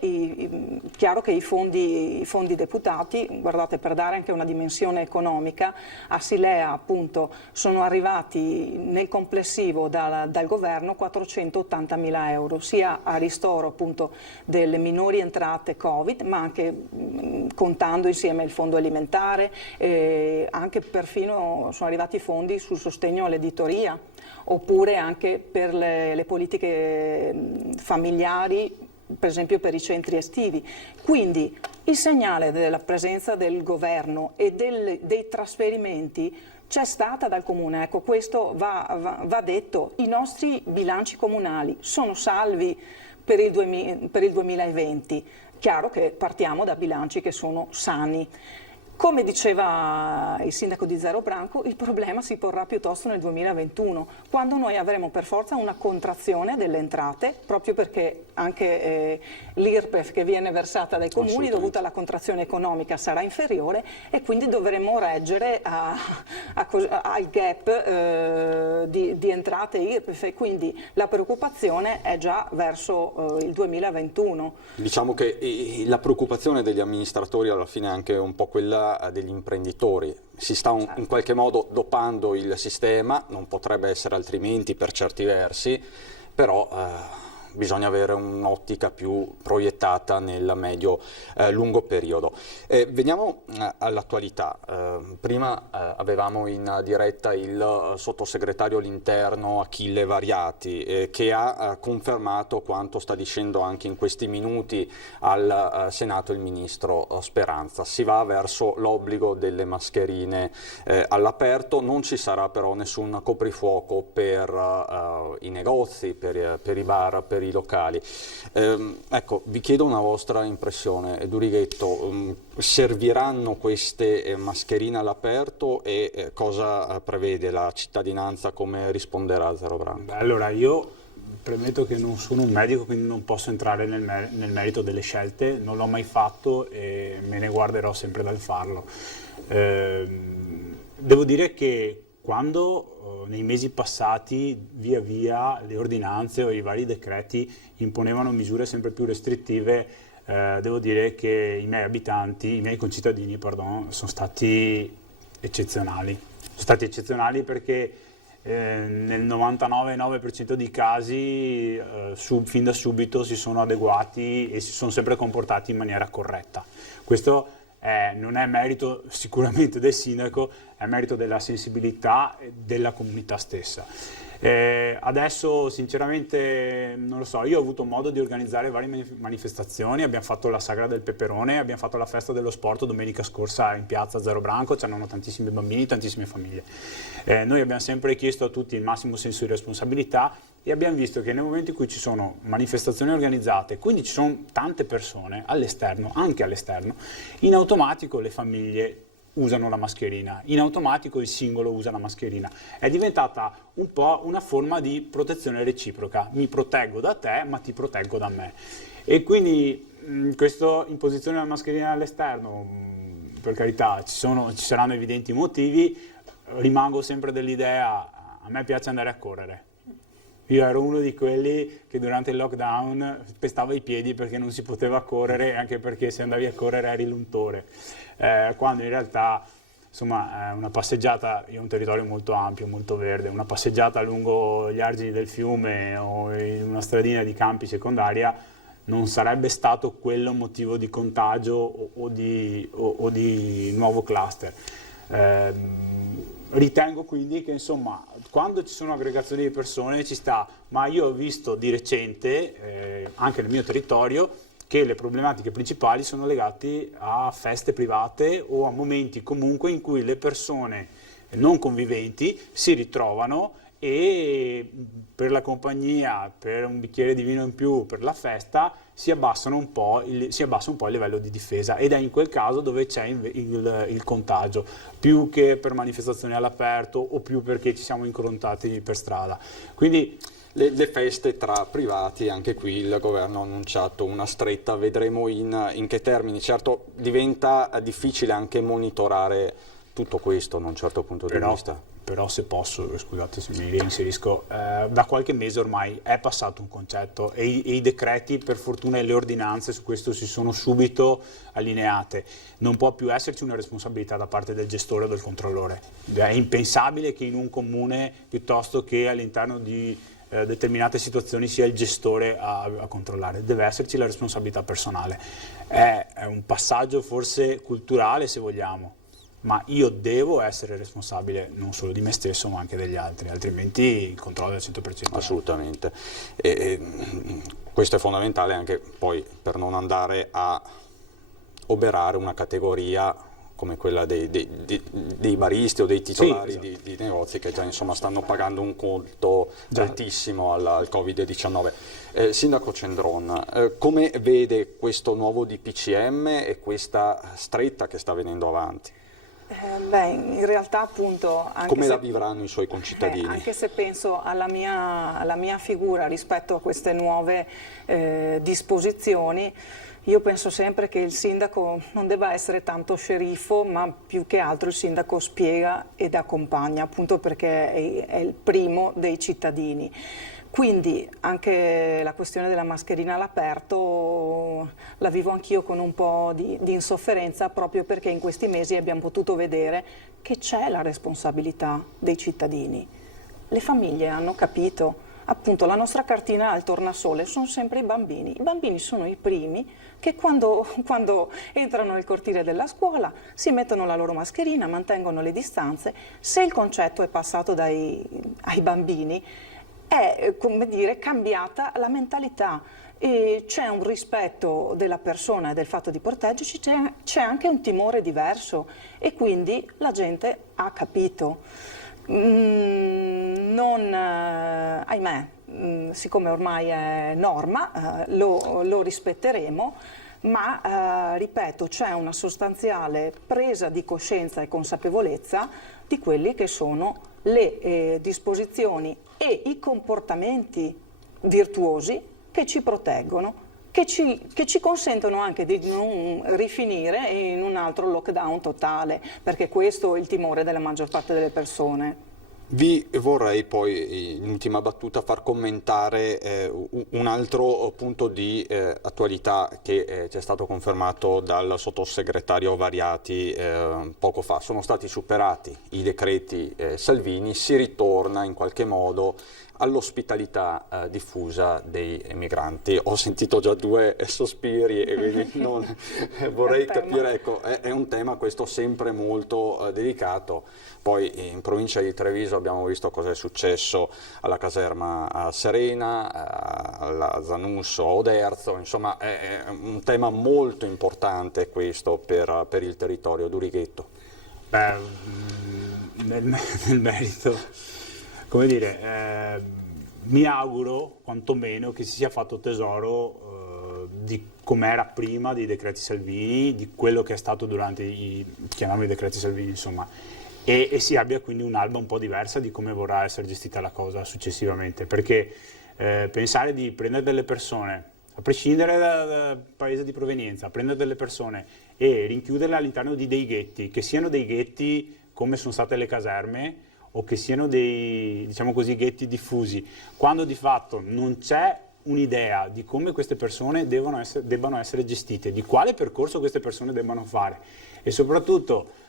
chiaro che i fondi deputati, guardate, per dare anche una dimensione economica, a Silea appunto sono arrivati nel complessivo dal governo 480.000 euro, sia a ristoro appunto delle minori entrate Covid, ma anche contando insieme il fondo alimentare, anche perfino sono arrivati fondi sul sostegno all'editoria, oppure anche per le politiche familiari, per esempio per i centri estivi. Quindi il segnale della presenza del governo e dei trasferimenti c'è stata dal Comune. Ecco, questo va detto. I nostri bilanci comunali sono salvi per il 2020. Chiaro che partiamo da bilanci che sono sani. Come diceva il sindaco di Zero Branco, il problema si porrà piuttosto nel 2021, quando noi avremo per forza una contrazione delle entrate, proprio perché anche l'IRPEF che viene versata dai comuni dovuta alla contrazione economica sarà inferiore, e quindi dovremo reggere al gap di entrate IRPEF, e quindi la preoccupazione è già verso il 2021. Diciamo che la preoccupazione degli amministratori alla fine è anche un po' quella degli imprenditori. Si sta in qualche modo dopando il sistema, non potrebbe essere altrimenti per certi versi, però bisogna avere un'ottica più proiettata nel medio-lungo periodo. Veniamo all'attualità. Prima avevamo in diretta il sottosegretario all'interno Achille Variati, che ha confermato quanto sta dicendo anche in questi minuti al Senato il ministro Speranza. Si va verso l'obbligo delle mascherine all'aperto, non ci sarà però nessun coprifuoco per i negozi, per i bar, per i locali. Ecco, vi chiedo una vostra impressione, Durighetto. Serviranno queste mascherine all'aperto e cosa prevede la cittadinanza, come risponderà a Zero Branco? Allora, io premetto che non sono un medico, quindi non posso entrare nel merito delle scelte, non l'ho mai fatto e me ne guarderò sempre dal farlo. Devo dire che quando nei mesi passati via via le ordinanze o i vari decreti imponevano misure sempre più restrittive, devo dire che i miei concittadini, sono stati eccezionali. Sono stati eccezionali perché nel 99,9% dei casi fin da subito si sono adeguati e si sono sempre comportati in maniera corretta. Questo non è merito sicuramente del sindaco, è merito della sensibilità della comunità stessa. Adesso sinceramente non lo so, io ho avuto modo di organizzare varie manifestazioni, abbiamo fatto la Sagra del Peperone, abbiamo fatto la festa dello sport domenica scorsa in piazza Zero Branco, c'erano tantissimi bambini, tantissime famiglie. Noi abbiamo sempre chiesto a tutti il massimo senso di responsabilità e abbiamo visto che nel momento in cui ci sono manifestazioni organizzate, quindi ci sono tante persone all'esterno, anche all'esterno, in automatico le famiglie usano la mascherina, in automatico il singolo usa la mascherina. È diventata un po' una forma di protezione reciproca, mi proteggo da te ma ti proteggo da me. E quindi questa imposizione della mascherina all'esterno, per carità, ci saranno evidenti motivi, rimango sempre dell'idea, a me piace andare a correre. Io ero uno di quelli che durante il lockdown pestava i piedi perché non si poteva correre, anche perché se andavi a correre eri l'untore. Quando in realtà, insomma, una passeggiata, io ho un territorio molto ampio, molto verde, una passeggiata lungo gli argini del fiume o in una stradina di campi secondaria non sarebbe stato quello motivo di contagio o di nuovo cluster. Ritengo quindi che insomma quando ci sono aggregazioni di persone ci sta, ma io ho visto di recente anche nel mio territorio che le problematiche principali sono legate a feste private o a momenti comunque in cui le persone non conviventi si ritrovano e per la compagnia, per un bicchiere di vino in più, per la festa si abbassa un po' il livello di difesa, ed è in quel caso dove c'è il contagio, più che per manifestazioni all'aperto o più perché ci siamo incontrati per strada. Quindi le feste tra privati, anche qui il governo ha annunciato una stretta, vedremo in che termini. Certo diventa difficile anche monitorare tutto questo da un certo punto di vista. Però se posso, scusate se mi reinserisco, da qualche mese ormai è passato un concetto e i decreti, per fortuna, e le ordinanze su questo si sono subito allineate. Non può più esserci una responsabilità da parte del gestore o del controllore. È impensabile che in un comune, piuttosto che all'interno di determinate situazioni sia il gestore a controllare, deve esserci la responsabilità personale. È un passaggio forse culturale, se vogliamo, ma io devo essere responsabile non solo di me stesso ma anche degli altri, altrimenti il controllo è al 100%. Assolutamente. Questo è fondamentale anche poi per non andare a oberare una categoria come quella dei baristi o dei titolari, sì, esatto, di negozi che già insomma stanno pagando un conto altissimo al Covid-19. Sindaco Cendron, come vede questo nuovo DPCM e questa stretta che sta venendo avanti? In realtà appunto... Come la vivranno i suoi concittadini? Anche se penso alla mia figura rispetto a queste nuove disposizioni, io penso sempre che il sindaco non debba essere tanto sceriffo, ma più che altro il sindaco spiega ed accompagna, appunto perché è il primo dei cittadini. Quindi anche la questione della mascherina all'aperto la vivo anch'io con un po' di insofferenza, proprio perché in questi mesi abbiamo potuto vedere che c'è la responsabilità dei cittadini. Le famiglie hanno capito, appunto la nostra cartina al tornasole sono sempre i bambini sono i primi che quando entrano nel cortile della scuola si mettono la loro mascherina, mantengono le distanze. Se il concetto è passato ai bambini, è, come dire, cambiata la mentalità e c'è un rispetto della persona e del fatto di proteggerci, c'è anche un timore diverso e quindi la gente ha capito. Ahimè, siccome ormai è norma, lo rispetteremo, ma ripeto, c'è una sostanziale presa di coscienza e consapevolezza di quelli che sono le disposizioni e i comportamenti virtuosi che ci proteggono, che ci consentono anche di non rifinire in un altro lockdown totale, perché questo è il timore della maggior parte delle persone. Vi vorrei poi, in ultima battuta, far commentare un altro punto di attualità che ci è stato confermato dal sottosegretario Variati poco fa. Sono stati superati i decreti Salvini, si ritorna in qualche modo all'ospitalità diffusa dei migranti. Ho sentito già due sospiri e quindi vorrei capire, ecco, è un tema questo sempre molto delicato. Poi in provincia di Treviso abbiamo visto cosa è successo alla caserma Serena, alla Zanusso, a Oderzo, insomma è un tema molto importante questo per il territorio. Durighetto. Nel merito, come dire, mi auguro quantomeno che si sia fatto tesoro di com'era prima dei decreti Salvini, di quello che è stato durante chiamiamo i decreti Salvini, insomma, e si abbia quindi un'alba un po' diversa di come vorrà essere gestita la cosa successivamente, perché pensare di prendere delle persone, a prescindere dal paese di provenienza, prendere delle persone e rinchiuderle all'interno di dei ghetti, che siano dei ghetti come sono state le caserme, o che siano dei, diciamo così, ghetti diffusi, quando di fatto non c'è un'idea di come queste persone debbano essere gestite, di quale percorso queste persone debbano fare e soprattutto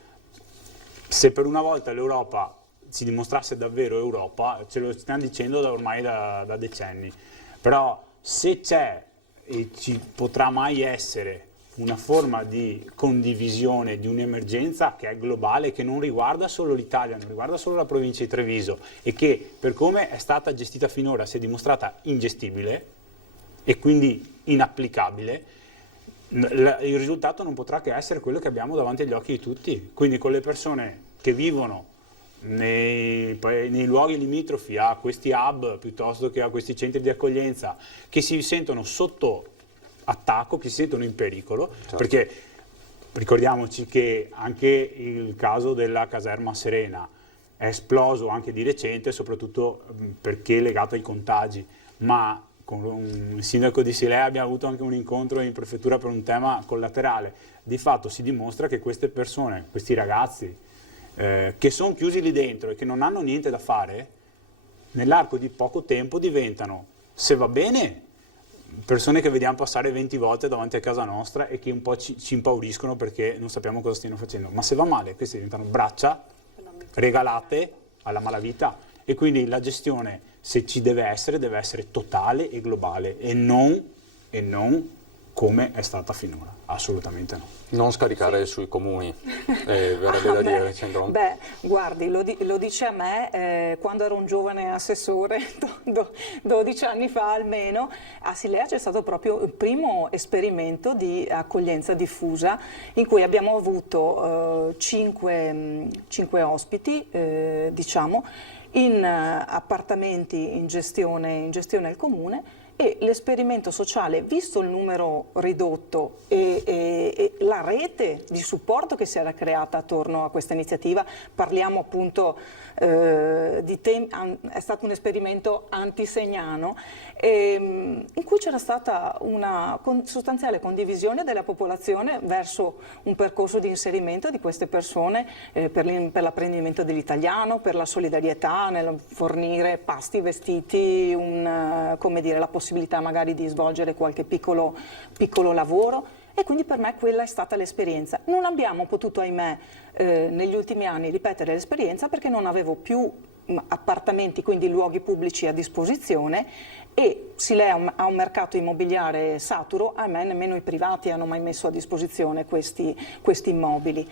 se per una volta l'Europa si dimostrasse davvero Europa, ce lo stiamo dicendo ormai da decenni, però se c'è e ci potrà mai essere una forma di condivisione di un'emergenza che è globale, che non riguarda solo l'Italia, non riguarda solo la provincia di Treviso e che per come è stata gestita finora si è dimostrata ingestibile e quindi inapplicabile, il risultato non potrà che essere quello che abbiamo davanti agli occhi di tutti, quindi con le persone che vivono nei luoghi limitrofi a questi hub piuttosto che a questi centri di accoglienza, che si sentono sotto attacco, che si sentono in pericolo, certo. Perché ricordiamoci che anche il caso della caserma Serena è esploso anche di recente, soprattutto perché legato ai contagi, ma con il sindaco di Silea abbiamo avuto anche un incontro in prefettura per un tema collaterale. Di fatto si dimostra che queste persone, questi ragazzi che sono chiusi lì dentro e che non hanno niente da fare, nell'arco di poco tempo diventano, se va bene, persone che vediamo passare 20 volte davanti a casa nostra e che un po' ci impauriscono perché non sappiamo cosa stiano facendo, ma se va male questi diventano braccia regalate alla malavita e quindi la gestione se ci deve essere totale e globale e non come è stata finora, assolutamente no. Non scaricare sui comuni, verrebbe da dire, Cendron. Beh, guardi, lo dice a me, quando ero un giovane assessore, 12 anni fa almeno, a Silea c'è stato proprio il primo esperimento di accoglienza diffusa in cui abbiamo avuto 5 ospiti, diciamo, in appartamenti in gestione al comune, e l'esperimento sociale, visto il numero ridotto e la rete di supporto che si era creata attorno a questa iniziativa, parliamo appunto è stato un esperimento antisegnano in cui c'era stata una sostanziale condivisione della popolazione verso un percorso di inserimento di queste persone per l'apprendimento dell'italiano, per la solidarietà, nel fornire pasti, vestiti, come dire, la possibilità magari di svolgere qualche piccolo lavoro. E quindi per me quella è stata l'esperienza. Non abbiamo potuto, ahimè, negli ultimi anni ripetere l'esperienza perché non avevo più appartamenti, quindi luoghi pubblici a disposizione, e Silea ha un mercato immobiliare saturo, ahimè nemmeno i privati hanno mai messo a disposizione questi immobili.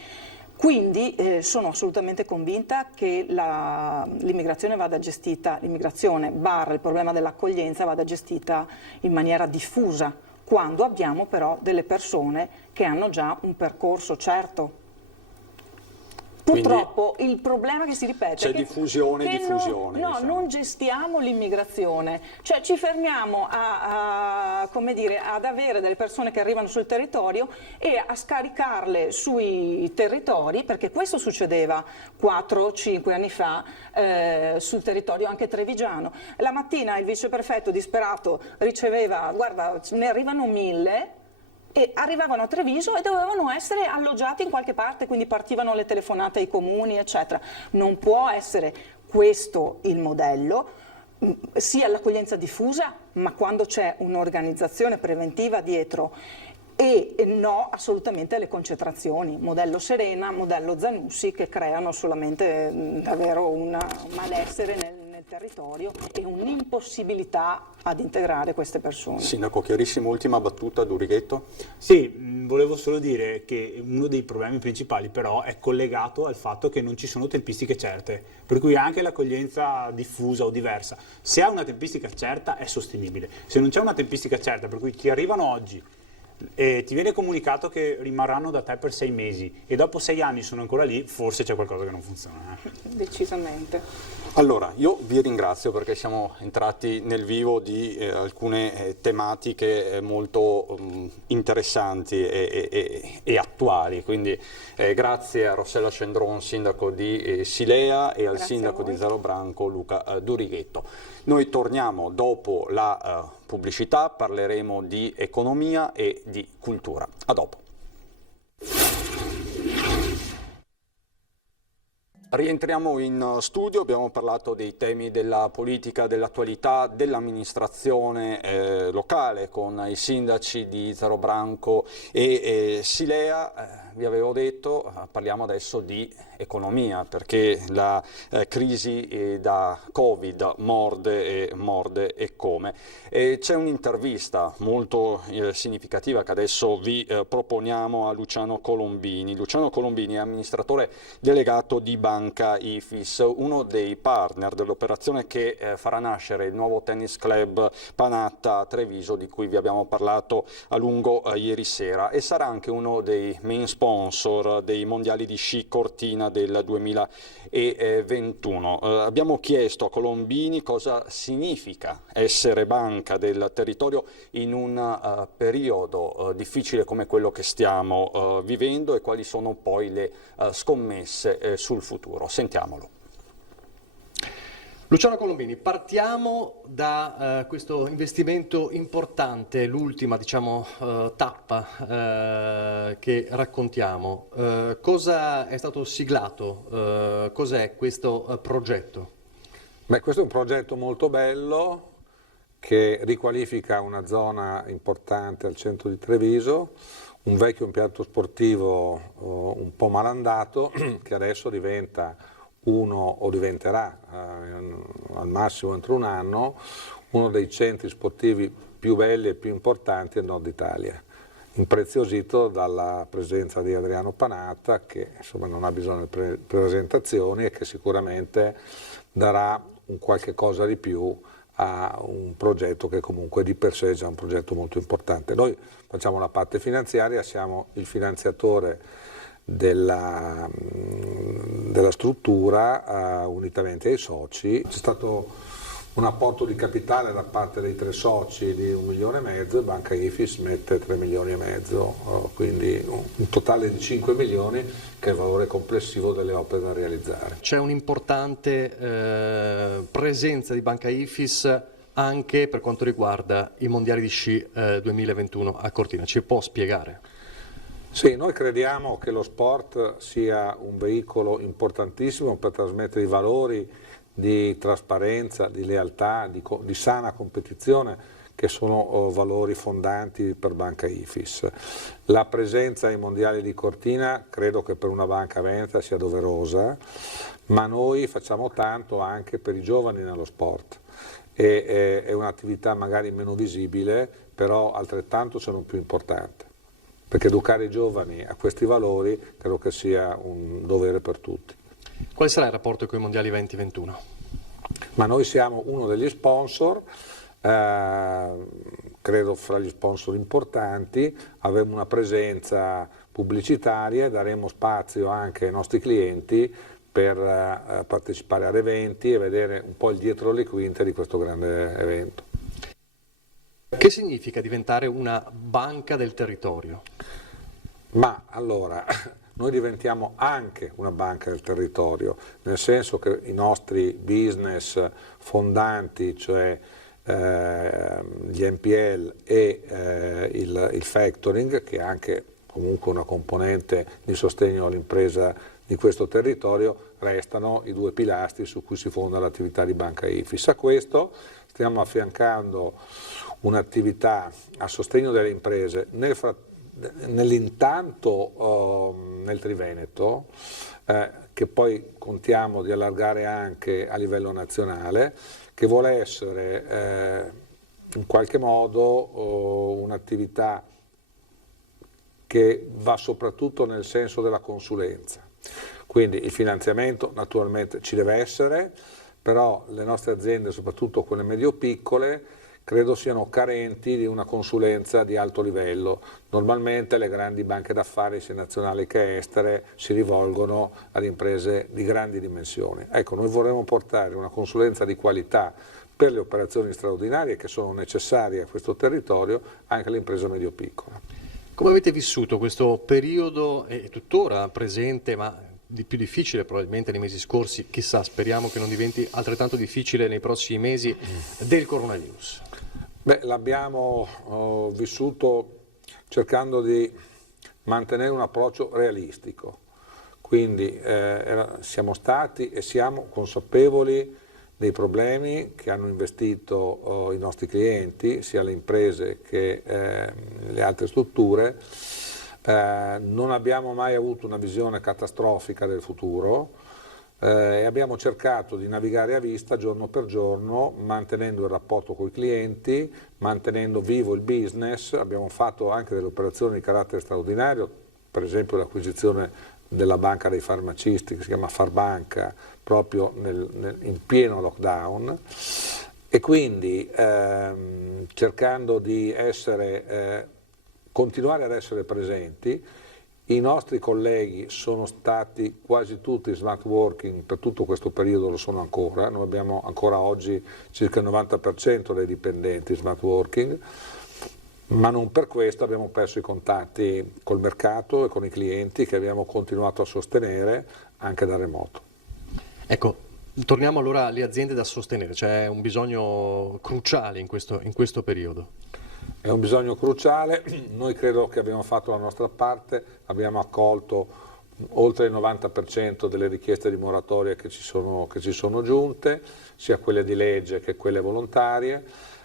Quindi sono assolutamente convinta che l'immigrazione vada gestita, l'immigrazione / il problema dell'accoglienza vada gestita in maniera diffusa, quando abbiamo però delle persone che hanno già un percorso certo. Purtroppo il problema che si ripete c'è è che diffusione. Non gestiamo l'immigrazione, cioè ci fermiamo come dire, ad avere delle persone che arrivano sul territorio e a scaricarle sui territori, perché questo succedeva 4-5 anni fa sul territorio anche trevigiano. La mattina il viceprefetto disperato riceveva, guarda, ne arrivano 1000, e arrivavano a Treviso e dovevano essere alloggiati in qualche parte, quindi partivano le telefonate ai comuni, eccetera. Non può essere questo il modello, sia l'accoglienza diffusa, ma quando c'è un'organizzazione preventiva dietro, e no assolutamente alle concentrazioni, modello Serena, modello Zanussi, che creano solamente davvero un malessere nel territorio e un'impossibilità ad integrare queste persone. Sindaco, chiarissimo, ultima battuta, Durighetto. Sì, volevo solo dire che uno dei problemi principali però è collegato al fatto che non ci sono tempistiche certe, per cui anche l'accoglienza diffusa o diversa, se ha una tempistica certa è sostenibile. Se non c'è una tempistica certa, per cui ti arrivano oggi e ti viene comunicato che rimarranno da te per 6 mesi e dopo 6 anni sono ancora lì, forse c'è qualcosa che non funziona. Decisamente. Allora, io vi ringrazio perché siamo entrati nel vivo di alcune tematiche molto interessanti e attuali, quindi grazie a Rossella Cendron, sindaco di Silea, e al sindaco di Zaro Branco, Luca Durighetto. Noi torniamo dopo la pubblicità, parleremo di economia e di cultura. A dopo. Rientriamo in studio, abbiamo parlato dei temi della politica, dell'attualità, dell'amministrazione locale con i sindaci di Zaro Branco e Silea. Vi avevo detto, parliamo adesso di economia, perché la crisi da Covid morde e come. C'è un'intervista molto significativa che adesso vi proponiamo a Luciano Colombini. Luciano Colombini è amministratore delegato di Banca Ifis, uno dei partner dell'operazione che farà nascere il nuovo tennis club Panatta Treviso, di cui vi abbiamo parlato a lungo ieri sera, e sarà anche uno dei main sponsor dei mondiali di sci Cortina del 2021. Abbiamo chiesto a Colombini cosa significa essere banca del territorio in un periodo difficile come quello che stiamo vivendo e quali sono poi le scommesse sul futuro. Sentiamolo. Luciano Colombini, partiamo da questo investimento importante, l'ultima tappa che raccontiamo. Cosa è stato siglato? Cos'è questo progetto? Beh, questo è un progetto molto bello che riqualifica una zona importante al centro di Treviso, un vecchio impianto sportivo un po' malandato che adesso diventerà al massimo entro un anno, uno dei centri sportivi più belli e più importanti al nord Italia, impreziosito dalla presenza di Adriano Panatta, che insomma non ha bisogno di presentazioni e che sicuramente darà un qualche cosa di più a un progetto che comunque di per sé è già un progetto molto importante. Noi facciamo la parte finanziaria, siamo il finanziatore della struttura unitamente ai soci. C'è stato un apporto di capitale da parte dei 3 soci di 1,5 milioni e Banca Ifis mette 3,5 milioni, quindi un totale di 5 milioni che è il valore complessivo delle opere da realizzare. C'è un'importante presenza di Banca Ifis anche per quanto riguarda i mondiali di sci 2021 a Cortina, ci può spiegare? Sì, noi crediamo che lo sport sia un veicolo importantissimo per trasmettere i valori di trasparenza, di lealtà, di sana competizione, che sono valori fondanti per Banca Ifis. La presenza ai mondiali di Cortina credo che per una banca veneta sia doverosa, ma noi facciamo tanto anche per i giovani nello sport. È un'attività magari meno visibile, però altrettanto se non più importante, perché educare i giovani a questi valori credo che sia un dovere per tutti. Quale sarà il rapporto con i mondiali 2021? Ma noi siamo uno degli sponsor, credo fra gli sponsor importanti, avremo una presenza pubblicitaria e daremo spazio anche ai nostri clienti per partecipare ad eventi e vedere un po' il dietro le quinte di questo grande evento. Che significa diventare una banca del territorio? Ma allora, noi diventiamo anche una banca del territorio, nel senso che i nostri business fondanti, cioè gli NPL e il factoring, che è anche comunque una componente di sostegno all'impresa di questo territorio, restano i 2 pilastri su cui si fonda l'attività di Banca Ifis. A questo stiamo affiancando un'attività a sostegno delle imprese nell'intanto nel Triveneto, che poi contiamo di allargare anche a livello nazionale, che vuole essere in qualche modo un'attività che va soprattutto nel senso della consulenza. Quindi il finanziamento naturalmente ci deve essere, però le nostre aziende, soprattutto quelle medio-piccole, credo siano carenti di una consulenza di alto livello. Normalmente le grandi banche d'affari, sia nazionali che estere, si rivolgono ad imprese di grandi dimensioni. Ecco, noi vorremmo portare una consulenza di qualità per le operazioni straordinarie che sono necessarie a questo territorio anche all'impresa medio-piccola. Come avete vissuto questo periodo, è tuttora presente, ma di più difficile probabilmente nei mesi scorsi, chissà, speriamo che non diventi altrettanto difficile nei prossimi mesi, del coronavirus? Beh, l'abbiamo vissuto cercando di mantenere un approccio realistico, quindi siamo stati e siamo consapevoli dei problemi che hanno investito i nostri clienti, sia le imprese che le altre strutture. Non abbiamo mai avuto una visione catastrofica del futuro e abbiamo cercato di navigare a vista giorno per giorno, mantenendo il rapporto con i clienti, mantenendo vivo il business. Abbiamo fatto anche delle operazioni di carattere straordinario, per esempio l'acquisizione della banca dei farmacisti che si chiama Farbanca proprio in pieno lockdown, e quindi cercando di continuare ad essere presenti. I nostri colleghi sono stati quasi tutti smart working per tutto questo periodo, lo sono ancora. Noi abbiamo ancora oggi circa il 90% dei dipendenti smart working, ma non per questo abbiamo perso i contatti col mercato e con i clienti che abbiamo continuato a sostenere anche da remoto. Ecco, torniamo allora alle aziende da sostenere, c'è un bisogno cruciale in questo periodo. È un bisogno cruciale, noi credo che abbiamo fatto la nostra parte, abbiamo accolto oltre il 90% delle richieste di moratoria che ci sono giunte, sia quelle di legge che quelle volontarie.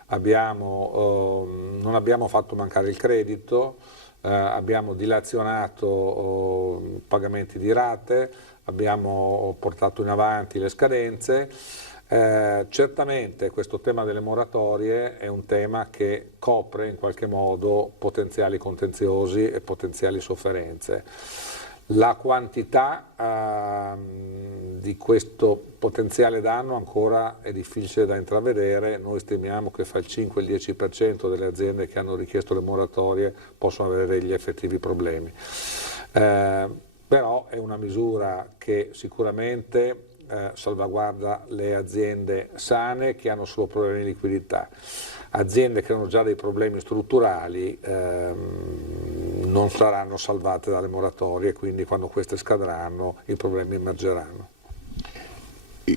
Non abbiamo fatto mancare il credito, abbiamo dilazionato pagamenti di rate, abbiamo portato in avanti le scadenze Certamente questo tema delle moratorie è un tema che copre in qualche modo potenziali contenziosi e potenziali sofferenze. La quantità di questo potenziale danno ancora è difficile da intravedere. Noi stimiamo che fra il 5 e il 10% delle aziende che hanno richiesto le moratorie possono avere degli effettivi problemi. Però è una misura che sicuramente salvaguarda le aziende sane che hanno solo problemi di liquidità. Aziende che hanno già dei problemi strutturali non saranno salvate dalle moratorie, quindi quando queste scadranno i problemi emergeranno.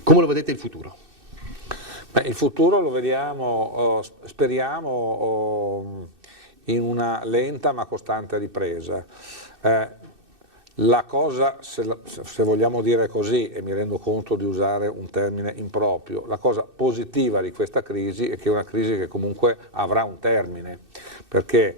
Come lo vedete il futuro? Il futuro lo vediamo, speriamo, in una lenta ma costante ripresa. La cosa, se vogliamo dire così, e mi rendo conto di usare un termine improprio, la cosa positiva di questa crisi è che è una crisi che comunque avrà un termine, perché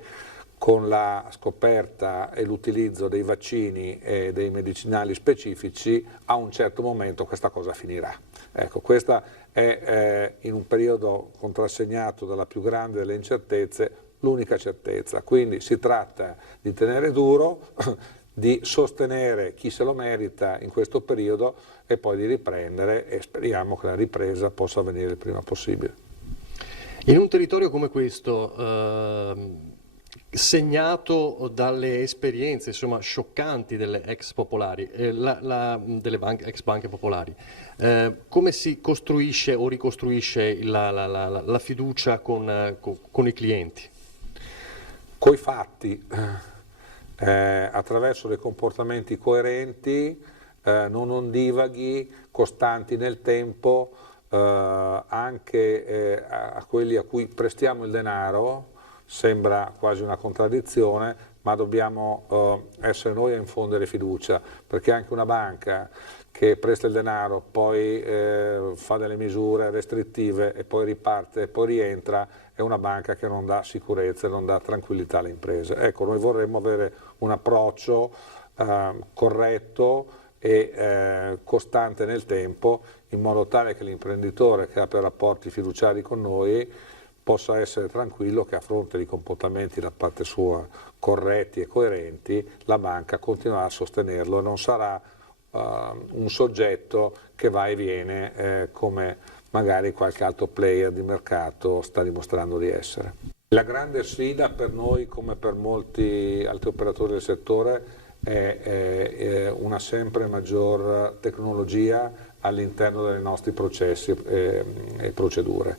con la scoperta e l'utilizzo dei vaccini e dei medicinali specifici a un certo momento questa cosa finirà. Ecco, questa è in un periodo contrassegnato dalla più grande delle incertezze l'unica certezza, quindi si tratta di tenere duro, di sostenere chi se lo merita in questo periodo e poi di riprendere, e speriamo che la ripresa possa avvenire il prima possibile. In un territorio come questo, segnato dalle esperienze insomma scioccanti delle ex popolari, delle ex banche popolari, come si costruisce o ricostruisce la fiducia con i clienti? Coi fatti. Attraverso dei comportamenti coerenti, non ondivaghi, costanti nel tempo, anche a quelli a cui prestiamo il denaro. Sembra quasi una contraddizione, ma dobbiamo essere noi a infondere fiducia, perché anche una banca che presta il denaro, poi fa delle misure restrittive e poi riparte e poi rientra, è una banca che non dà sicurezza e non dà tranquillità alle imprese. Ecco, noi vorremmo avere un approccio corretto e costante nel tempo, in modo tale che l'imprenditore che apre rapporti fiduciari con noi possa essere tranquillo che a fronte di comportamenti da parte sua corretti e coerenti, la banca continuerà a sostenerlo e non sarà un soggetto che va e viene come magari qualche altro player di mercato sta dimostrando di essere. La grande sfida per noi, come per molti altri operatori del settore, è una sempre maggior tecnologia all'interno dei nostri processi e procedure.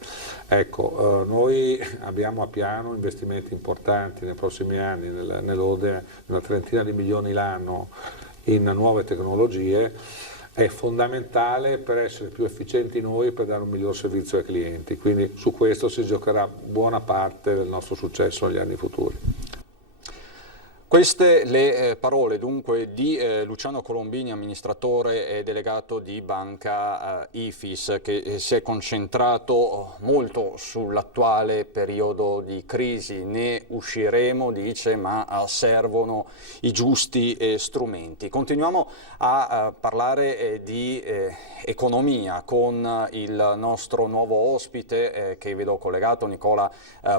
Ecco, noi abbiamo a piano investimenti importanti nei prossimi anni, nell'ordine di una trentina di milioni l'anno in nuove tecnologie. È fondamentale per essere più efficienti noi, per dare un miglior servizio ai clienti, quindi su questo si giocherà buona parte del nostro successo negli anni futuri. Queste le parole dunque di Luciano Colombini, amministratore e delegato di Banca Ifis, che si è concentrato molto sull'attuale periodo di crisi. Ne usciremo, dice, ma servono i giusti strumenti. Continuiamo a parlare di economia con il nostro nuovo ospite che vedo collegato, Nicola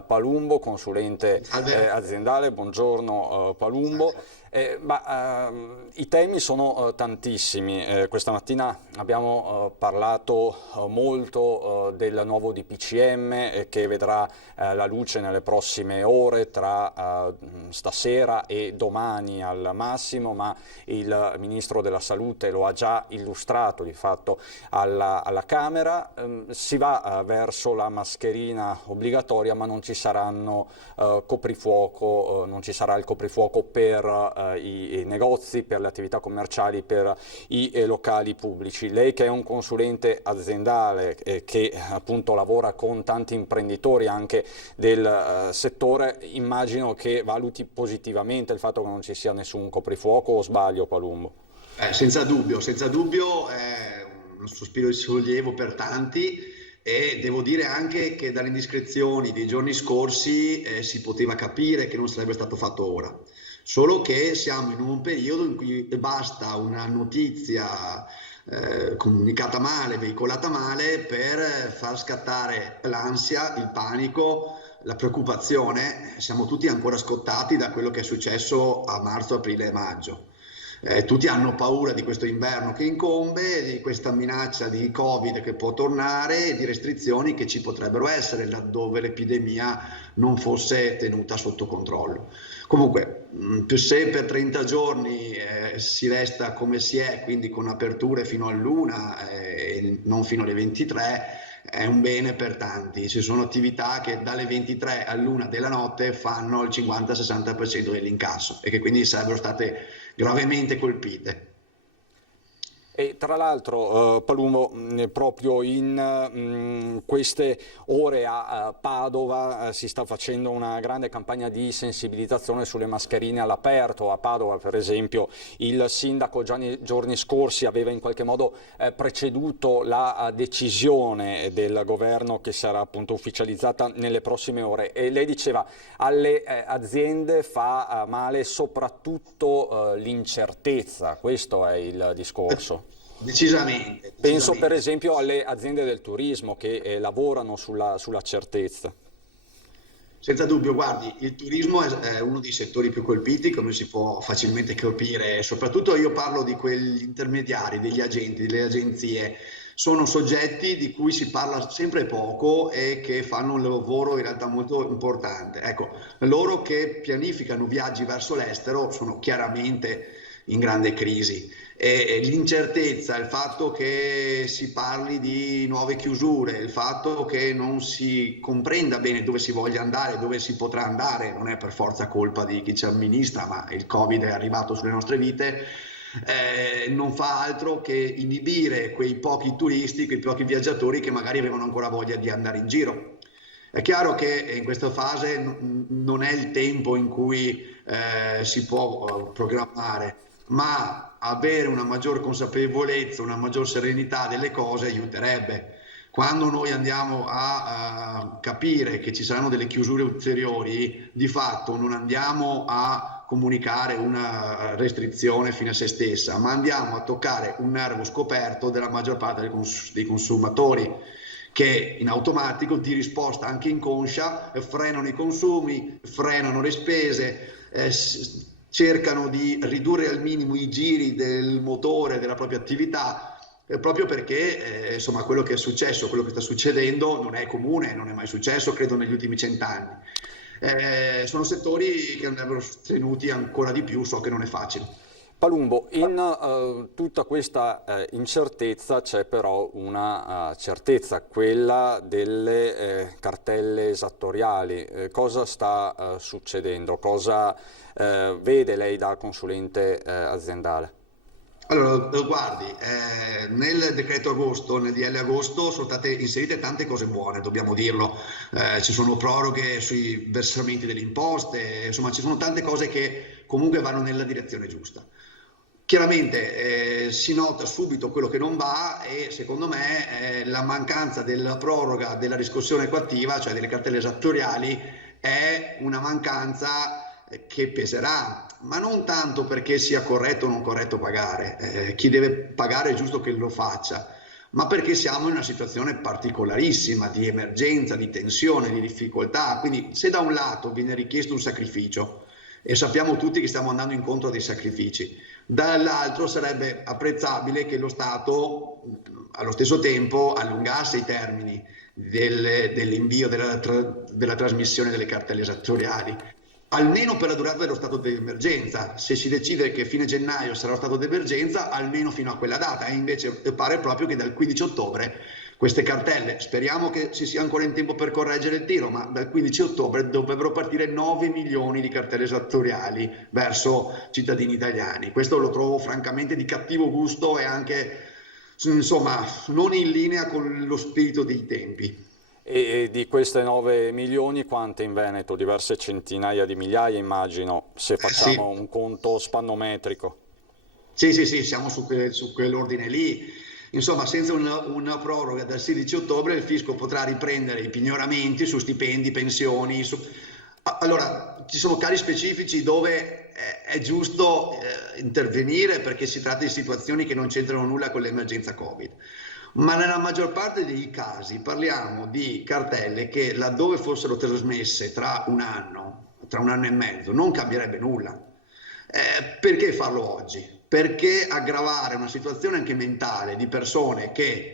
Palumbo, consulente aziendale. Buongiorno Palumbo. I temi sono tantissimi. Questa mattina abbiamo parlato molto del nuovo DPCM che vedrà la luce nelle prossime ore, tra stasera e domani al massimo, ma il Ministro della Salute lo ha già illustrato di fatto alla Camera. Si va verso la mascherina obbligatoria, ma non ci saranno coprifuoco, non ci sarà il coprifuoco per i negozi, per le attività commerciali, per i locali pubblici. Lei che è un consulente aziendale che appunto lavora con tanti imprenditori anche del settore, immagino che valuti positivamente il fatto che non ci sia nessun coprifuoco, o sbaglio Palumbo? Senza dubbio è un sospiro di sollievo per tanti, e devo dire anche che dalle indiscrezioni dei giorni scorsi si poteva capire che non sarebbe stato fatto ora. Solo che siamo in un periodo in cui basta una notizia comunicata male, veicolata male, per far scattare l'ansia, il panico, la preoccupazione. Siamo tutti ancora scottati da quello che è successo a marzo, aprile e maggio. Tutti hanno paura di questo inverno che incombe, di questa minaccia di Covid che può tornare e di restrizioni che ci potrebbero essere laddove l'epidemia non fosse tenuta sotto controllo. Comunque, se per 30 giorni si resta come si è, quindi con aperture fino all'1 e non fino alle 23, è un bene per tanti. Ci sono attività che dalle 23 all'1 della notte fanno il 50-60% dell'incasso e che quindi sarebbero state gravemente colpite. E tra l'altro, Palumbo, proprio in queste ore a Padova si sta facendo una grande campagna di sensibilizzazione sulle mascherine all'aperto. A Padova, per esempio, il sindaco già nei giorni scorsi aveva in qualche modo preceduto la decisione del governo che sarà appunto ufficializzata nelle prossime ore. E lei diceva alle aziende fa male soprattutto l'incertezza, questo è il discorso. Decisamente. Penso per esempio alle aziende del turismo che lavorano sulla certezza. Senza dubbio, guardi, il turismo è uno dei settori più colpiti, come si può facilmente capire, soprattutto io parlo di quegli intermediari, degli agenti, delle agenzie. Sono soggetti di cui si parla sempre poco e che fanno un lavoro in realtà molto importante. Ecco, loro che pianificano viaggi verso l'estero sono chiaramente in grande crisi. E l'incertezza, il fatto che si parli di nuove chiusure, il fatto che non si comprenda bene dove si voglia andare, dove si potrà andare, non è per forza colpa di chi ci amministra, ma il Covid è arrivato sulle nostre vite, non fa altro che inibire quei pochi turisti, quei pochi viaggiatori che magari avevano ancora voglia di andare in giro. È chiaro che in questa fase non è il tempo in cui si può programmare, ma avere una maggior consapevolezza, una maggior serenità delle cose aiuterebbe. Quando noi andiamo a capire che ci saranno delle chiusure ulteriori, di fatto non andiamo a comunicare una restrizione fine a se stessa, ma andiamo a toccare un nervo scoperto della maggior parte dei consumatori, che in automatico, di risposta anche inconscia, frenano i consumi, frenano le spese, cercano di ridurre al minimo i giri del motore della propria attività, proprio perché insomma quello che è successo, quello che sta succedendo non è comune, non è mai successo, credo, negli ultimi 100 anni. Sono settori che andrebbero sostenuti ancora di più, so che non è facile. Palumbo, in tutta questa incertezza c'è però una certezza, quella delle cartelle esattoriali. Cosa sta succedendo? Cosa vede lei da consulente aziendale? Allora, guardi, nel decreto agosto, nel DL agosto, sono state inserite tante cose buone, dobbiamo dirlo. Ci sono proroghe sui versamenti delle imposte, insomma ci sono tante cose che comunque vanno nella direzione giusta. Chiaramente si nota subito quello che non va e secondo me la mancanza della proroga della riscossione coattiva, cioè delle cartelle esattoriali, è una mancanza che peserà, ma non tanto perché sia corretto o non corretto pagare, chi deve pagare è giusto che lo faccia, ma perché siamo in una situazione particolarissima di emergenza, di tensione, di difficoltà. Quindi se da un lato viene richiesto un sacrificio, e sappiamo tutti che stiamo andando incontro a dei sacrifici, dall'altro sarebbe apprezzabile che lo Stato allo stesso tempo allungasse i termini dell'invio della trasmissione delle cartelle esattoriali, almeno per la durata dello stato di emergenza. Se si decide che fine gennaio sarà lo stato di emergenza, almeno fino a quella data, e invece pare proprio che dal 15 ottobre queste cartelle, speriamo che ci sia ancora in tempo per correggere il tiro, ma dal 15 ottobre dovrebbero partire 9 milioni di cartelle esattoriali verso cittadini italiani. Questo lo trovo francamente di cattivo gusto e anche, insomma, non in linea con lo spirito dei tempi. E di queste 9 milioni quante in Veneto? Diverse centinaia di migliaia, immagino, se facciamo un conto spannometrico. Sì, siamo su quell'ordine lì. Insomma, senza una proroga dal 16 ottobre il fisco potrà riprendere i pignoramenti su stipendi, pensioni, Allora, ci sono casi specifici dove è giusto intervenire perché si tratta di situazioni che non c'entrano nulla con l'emergenza Covid. Ma nella maggior parte dei casi parliamo di cartelle che laddove fossero trasmesse tra un anno e mezzo, non cambierebbe nulla. Perché farlo oggi? Perché aggravare una situazione anche mentale di persone che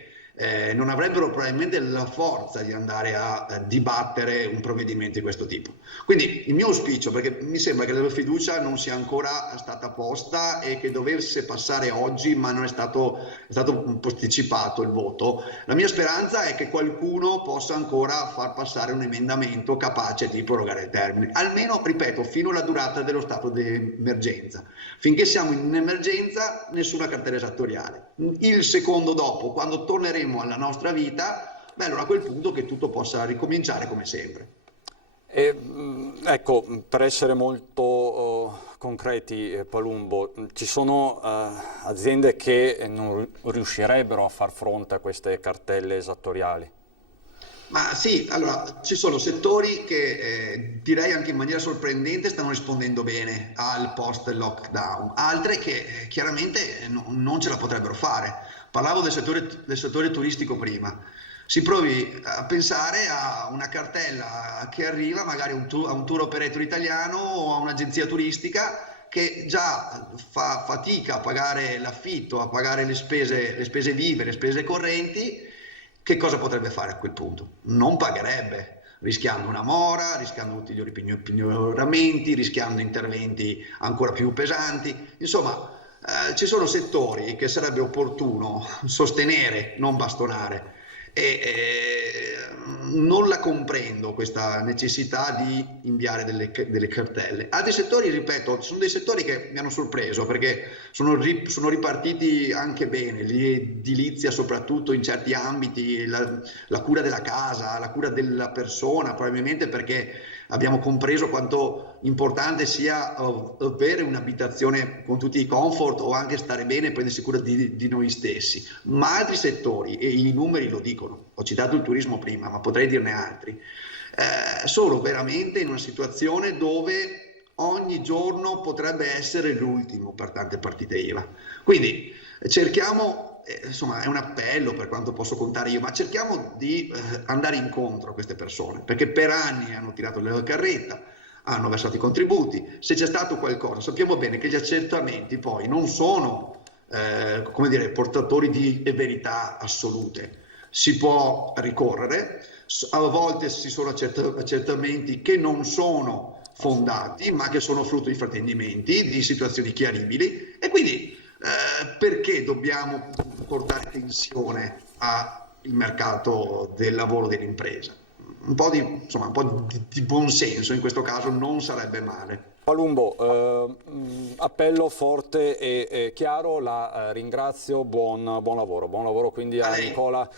non avrebbero probabilmente la forza di andare a dibattere un provvedimento di questo tipo. Quindi il mio auspicio, perché mi sembra che la fiducia non sia ancora stata posta e che dovesse passare oggi, ma non è stato posticipato il voto, la mia speranza è che qualcuno possa ancora far passare un emendamento capace di prorogare il termine, almeno, ripeto, fino alla durata dello stato di emergenza. Finché siamo in emergenza, nessuna cartella esattoriale. Il secondo dopo, quando torneremo alla nostra vita, allora a quel punto che tutto possa ricominciare come sempre. Ecco, per essere molto concreti, Palumbo, ci sono aziende che non riuscirebbero a far fronte a queste cartelle esattoriali? Ma sì, allora ci sono settori che direi anche in maniera sorprendente stanno rispondendo bene al post-lockdown, altre che chiaramente non ce la potrebbero fare. Parlavo del settore turistico prima. Si provi a pensare a una cartella che arriva magari a un tour operator italiano o a un'agenzia turistica che già fa fatica a pagare l'affitto, a pagare le spese vive, le spese correnti. Che cosa potrebbe fare a quel punto? Non pagherebbe, rischiando una mora, rischiando ulteriori pignoramenti, rischiando interventi ancora più pesanti. Insomma, ci sono settori che sarebbe opportuno sostenere, non bastonare. Non la comprendo questa necessità di inviare delle cartelle. Altri settori, ripeto, sono dei settori che mi hanno sorpreso perché sono ripartiti anche bene, l'edilizia soprattutto in certi ambiti, la cura della casa, la cura della persona, probabilmente perché abbiamo compreso quanto importante sia avere un'abitazione con tutti i comfort o anche stare bene e prendersi cura di noi stessi. Ma altri settori, e i numeri lo dicono, ho citato il turismo prima, ma potrei dirne altri, sono veramente in una situazione dove ogni giorno potrebbe essere l'ultimo per tante partite IVA. Quindi cerchiamo, insomma è un appello per quanto posso contare io, ma cerchiamo di andare incontro a queste persone, perché per anni hanno tirato la carretta, hanno versato i contributi. Se c'è stato qualcosa, sappiamo bene che gli accertamenti poi non sono come dire, portatori di verità assolute. Si può ricorrere, a volte ci sono accertamenti che non sono fondati, ma che sono frutto di fraintendimenti, di situazioni chiaribili, e quindi perché dobbiamo portare tensione al mercato del lavoro dell'impresa? Un po' di buon senso in questo caso non sarebbe male. Palumbo, appello forte e chiaro, la ringrazio, buon lavoro quindi a Nicola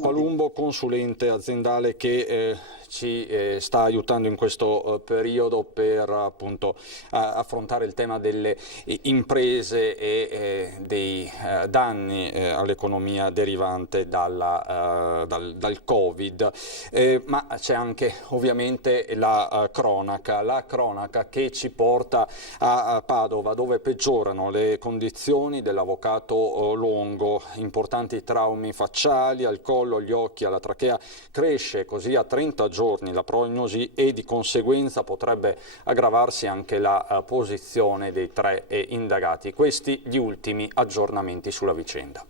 Palumbo, consulente aziendale che ci sta aiutando in questo periodo per appunto affrontare il tema delle imprese e dei danni all'economia derivante dal Covid, ma c'è anche ovviamente la cronaca che ci porta a Padova, dove peggiorano le condizioni dell'avvocato Longo, importanti traumi facciali al collo, agli occhi, alla trachea, cresce così a 30 giorni la prognosi e di conseguenza potrebbe aggravarsi anche la posizione dei 3 indagati. Questi gli ultimi aggiornamenti sulla vicenda.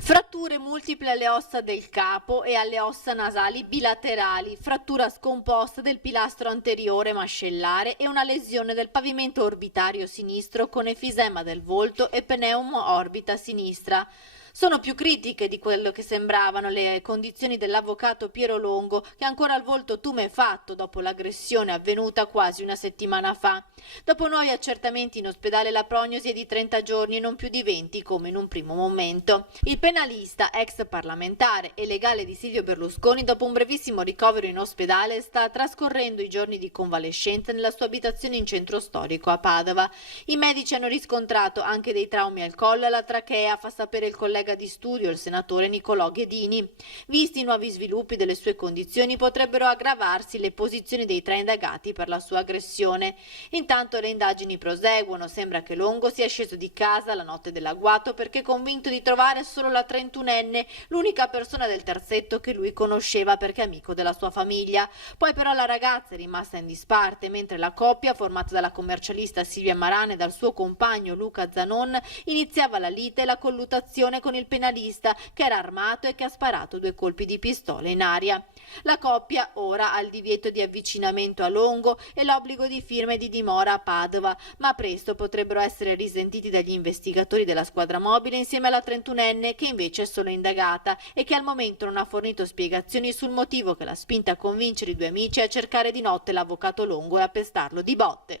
Fratture multiple alle ossa del capo e alle ossa nasali bilaterali, frattura scomposta del pilastro anteriore mascellare e una lesione del pavimento orbitario sinistro con efisema del volto e pneumo orbita sinistra. Sono più critiche di quello che sembravano le condizioni dell'avvocato Piero Longo, che ha ancora il volto tumefatto dopo l'aggressione avvenuta quasi una settimana fa. Dopo 9 accertamenti in ospedale la prognosi è di 30 giorni e non più di 20 come in un primo momento. Il penalista, ex parlamentare e legale di Silvio Berlusconi, dopo un brevissimo ricovero in ospedale sta trascorrendo i giorni di convalescenza nella sua abitazione in centro storico a Padova. I medici hanno riscontrato anche dei traumi al collo e alla trachea, fa sapere il collega collega di studio, il senatore Nicolò Ghedini. Visti i nuovi sviluppi delle sue condizioni, potrebbero aggravarsi le posizioni dei 3 indagati per la sua aggressione. Intanto le indagini proseguono. Sembra che Longo sia sceso di casa la notte dell'agguato perché convinto di trovare solo la 31enne, l'unica persona del terzetto che lui conosceva perché amico della sua famiglia. Poi però la ragazza è rimasta in disparte, mentre la coppia, formata dalla commercialista Silvia Marana e dal suo compagno Luca Zanon, iniziava la lite e la colluttazione con il penalista, che era armato e che ha sparato 2 colpi di pistola in aria. La coppia ora ha il divieto di avvicinamento a Longo e l'obbligo di firma e di dimora a Padova, ma presto potrebbero essere risentiti dagli investigatori della squadra mobile insieme alla 31enne, che invece è solo indagata e che al momento non ha fornito spiegazioni sul motivo che l'ha spinta a convincere i 2 amici a cercare di notte l'avvocato Longo e a pestarlo di botte.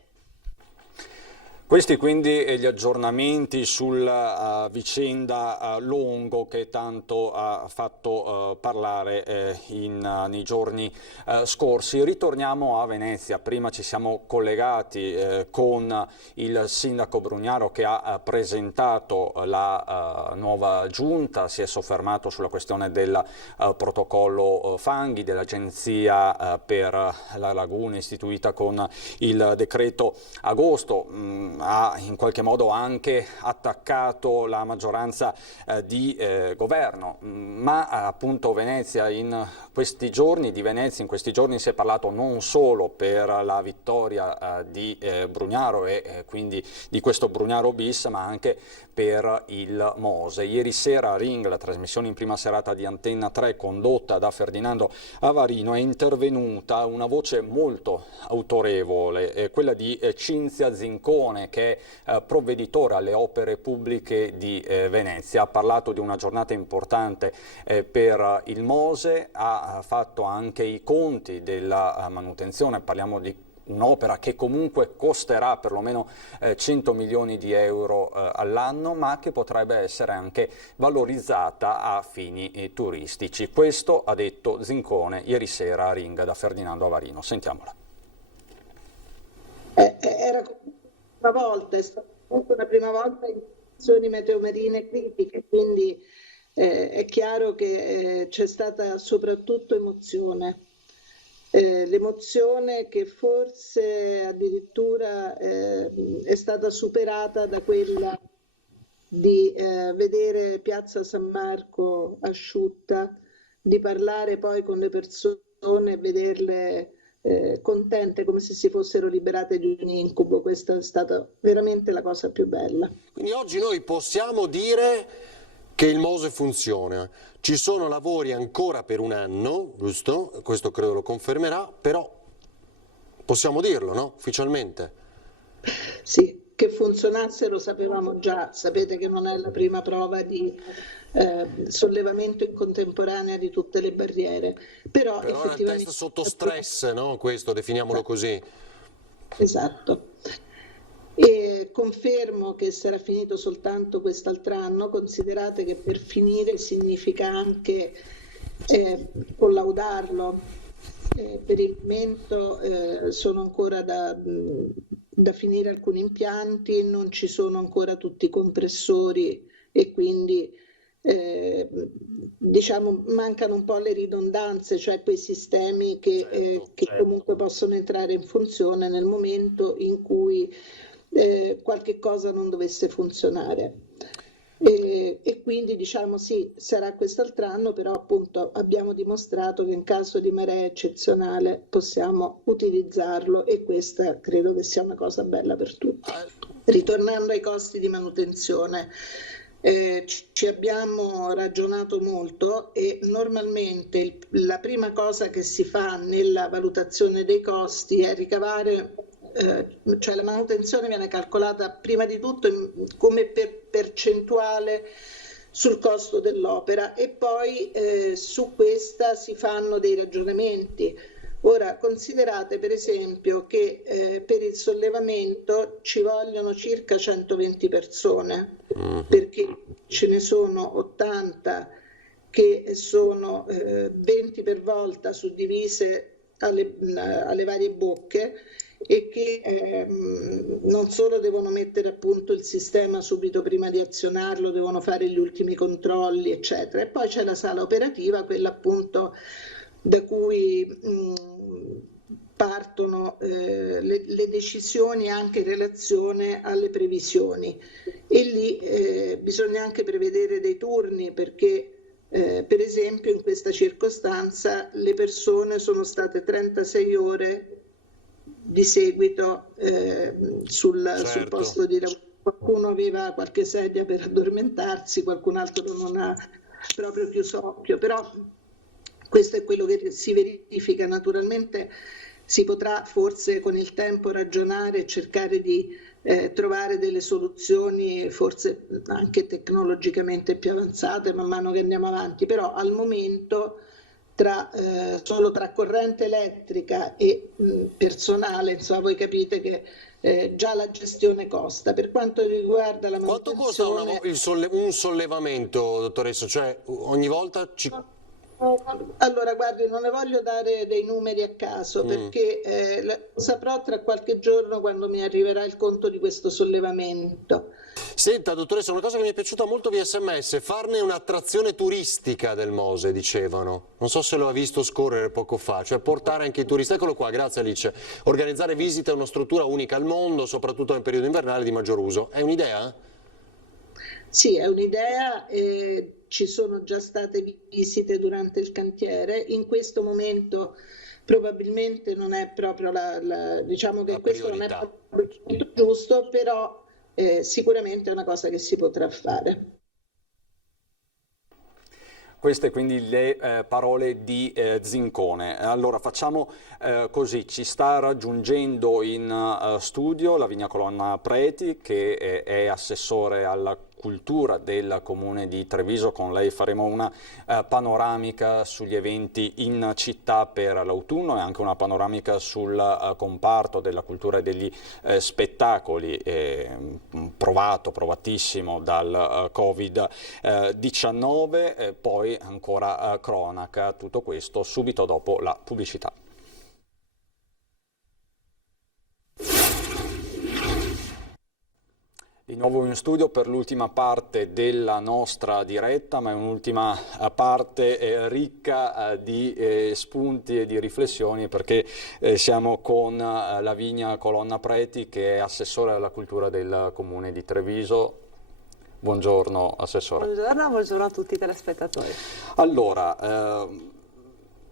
Questi quindi gli aggiornamenti sulla vicenda Longo, che tanto ha fatto parlare nei giorni scorsi. Ritorniamo a Venezia. Prima ci siamo collegati con il sindaco Brugnaro, che ha presentato la nuova giunta, si è soffermato sulla questione del protocollo fanghi, dell'agenzia per la laguna istituita con il decreto agosto. Ha in qualche modo anche attaccato la maggioranza di governo, ma appunto Venezia in questi giorni si è parlato non solo per la vittoria di Brugnaro e quindi di questo Brugnaro bis, ma anche per il Mose. Ieri sera a Ring, la trasmissione in prima serata di Antenna 3 condotta da Ferdinando Avarino, è intervenuta una voce molto autorevole, quella di Cinzia Zincone, che è provveditore alle opere pubbliche di Venezia. Ha parlato di una giornata importante per il Mose, ha fatto anche i conti della manutenzione, parliamo di un'opera che comunque costerà perlomeno 100 milioni di euro all'anno, ma che potrebbe essere anche valorizzata a fini turistici. Questo ha detto Zincone ieri sera a Ring da Ferdinando Avarino. Sentiamola. Era una volta, è stata una prima volta in condizioni meteomarine critiche, quindi è chiaro che c'è stata soprattutto emozione. L'emozione che forse addirittura è stata superata da quella di vedere Piazza San Marco asciutta, di parlare poi con le persone e vederle contente, come se si fossero liberate di un incubo. Questa è stata veramente la cosa più bella. Quindi oggi noi possiamo dire che il Mose funziona. Ci sono lavori ancora per un anno, giusto? Questo credo lo confermerà, però possiamo dirlo, no? Ufficialmente. Sì, che funzionasse lo sapevamo già. Sapete che non è la prima prova di sollevamento in contemporanea di tutte le barriere. Però effettivamente è un test sotto stress, no? Questo, definiamolo così. Esatto. E confermo che sarà finito soltanto quest'altro anno. Considerate che per finire significa anche collaudarlo. Per il momento sono ancora da finire alcuni impianti, non ci sono ancora tutti i compressori e quindi diciamo mancano un po' le ridondanze, cioè quei sistemi che comunque possono entrare in funzione nel momento in cui qualche cosa non dovesse funzionare. E quindi diciamo sì, sarà quest'altro anno, però appunto abbiamo dimostrato che in caso di marea eccezionale possiamo utilizzarlo, e questa credo che sia una cosa bella per tutti. Ritornando ai costi di manutenzione, ci abbiamo ragionato molto e normalmente la prima cosa che si fa nella valutazione dei costi è ricavare, cioè la manutenzione viene calcolata prima di tutto come percentuale sul costo dell'opera e poi su questa si fanno dei ragionamenti. Ora considerate per esempio che per il sollevamento ci vogliono circa 120 persone, perché ce ne sono 80 che sono 20 per volta suddivise alle varie bocche, e che non solo devono mettere a punto il sistema subito prima di azionarlo, devono fare gli ultimi controlli, eccetera. E poi c'è la sala operativa, quella appunto da cui partono le decisioni anche in relazione alle previsioni, e lì bisogna anche prevedere dei turni, perché per esempio in questa circostanza le persone sono state 36 ore di seguito sul posto di lavoro. Qualcuno aveva qualche sedia per addormentarsi, qualcun altro non ha proprio chiuso occhio, però questo è quello che si verifica. Naturalmente si potrà forse con il tempo ragionare e cercare di trovare delle soluzioni forse anche tecnologicamente più avanzate man mano che andiamo avanti, però al momento solo tra corrente elettrica e personale, insomma, voi capite che già la gestione costa. Per quanto riguarda la manutenzione... Quanto costa un sollevamento, dottoressa? Cioè ogni volta Allora, guardi, non ne voglio dare dei numeri a caso, perché lo saprò tra qualche giorno quando mi arriverà il conto di questo sollevamento. Senta, dottoressa, una cosa che mi è piaciuta molto via SMS, farne un'attrazione turistica del Mose, dicevano. Non so se lo ha visto scorrere poco fa, cioè portare anche i turisti. Eccolo qua, grazie Alice. Organizzare visite a una struttura unica al mondo, soprattutto nel periodo invernale di maggior uso. È un'idea? Sì, è un'idea. Ci sono già state visite durante il cantiere. In questo momento probabilmente non è proprio diciamo che questo non è proprio il giusto, però sicuramente è una cosa che si potrà fare. Queste quindi le parole di Zincone. Allora facciamo così, ci sta raggiungendo in studio Lavinia Colonna Preti, che è assessore alla cultura del comune di Treviso. Con lei faremo una panoramica sugli eventi in città per l'autunno e anche una panoramica sul comparto della cultura e degli spettacoli provatissimo dal Covid-19, poi ancora cronaca, tutto questo subito dopo la pubblicità. Di nuovo in studio per l'ultima parte della nostra diretta, ma è un'ultima parte ricca di spunti e di riflessioni, perché siamo con Lavinia Colonna Preti, che è assessore alla cultura del comune di Treviso. Buongiorno assessore. Buongiorno a tutti i telespettatori. Allora,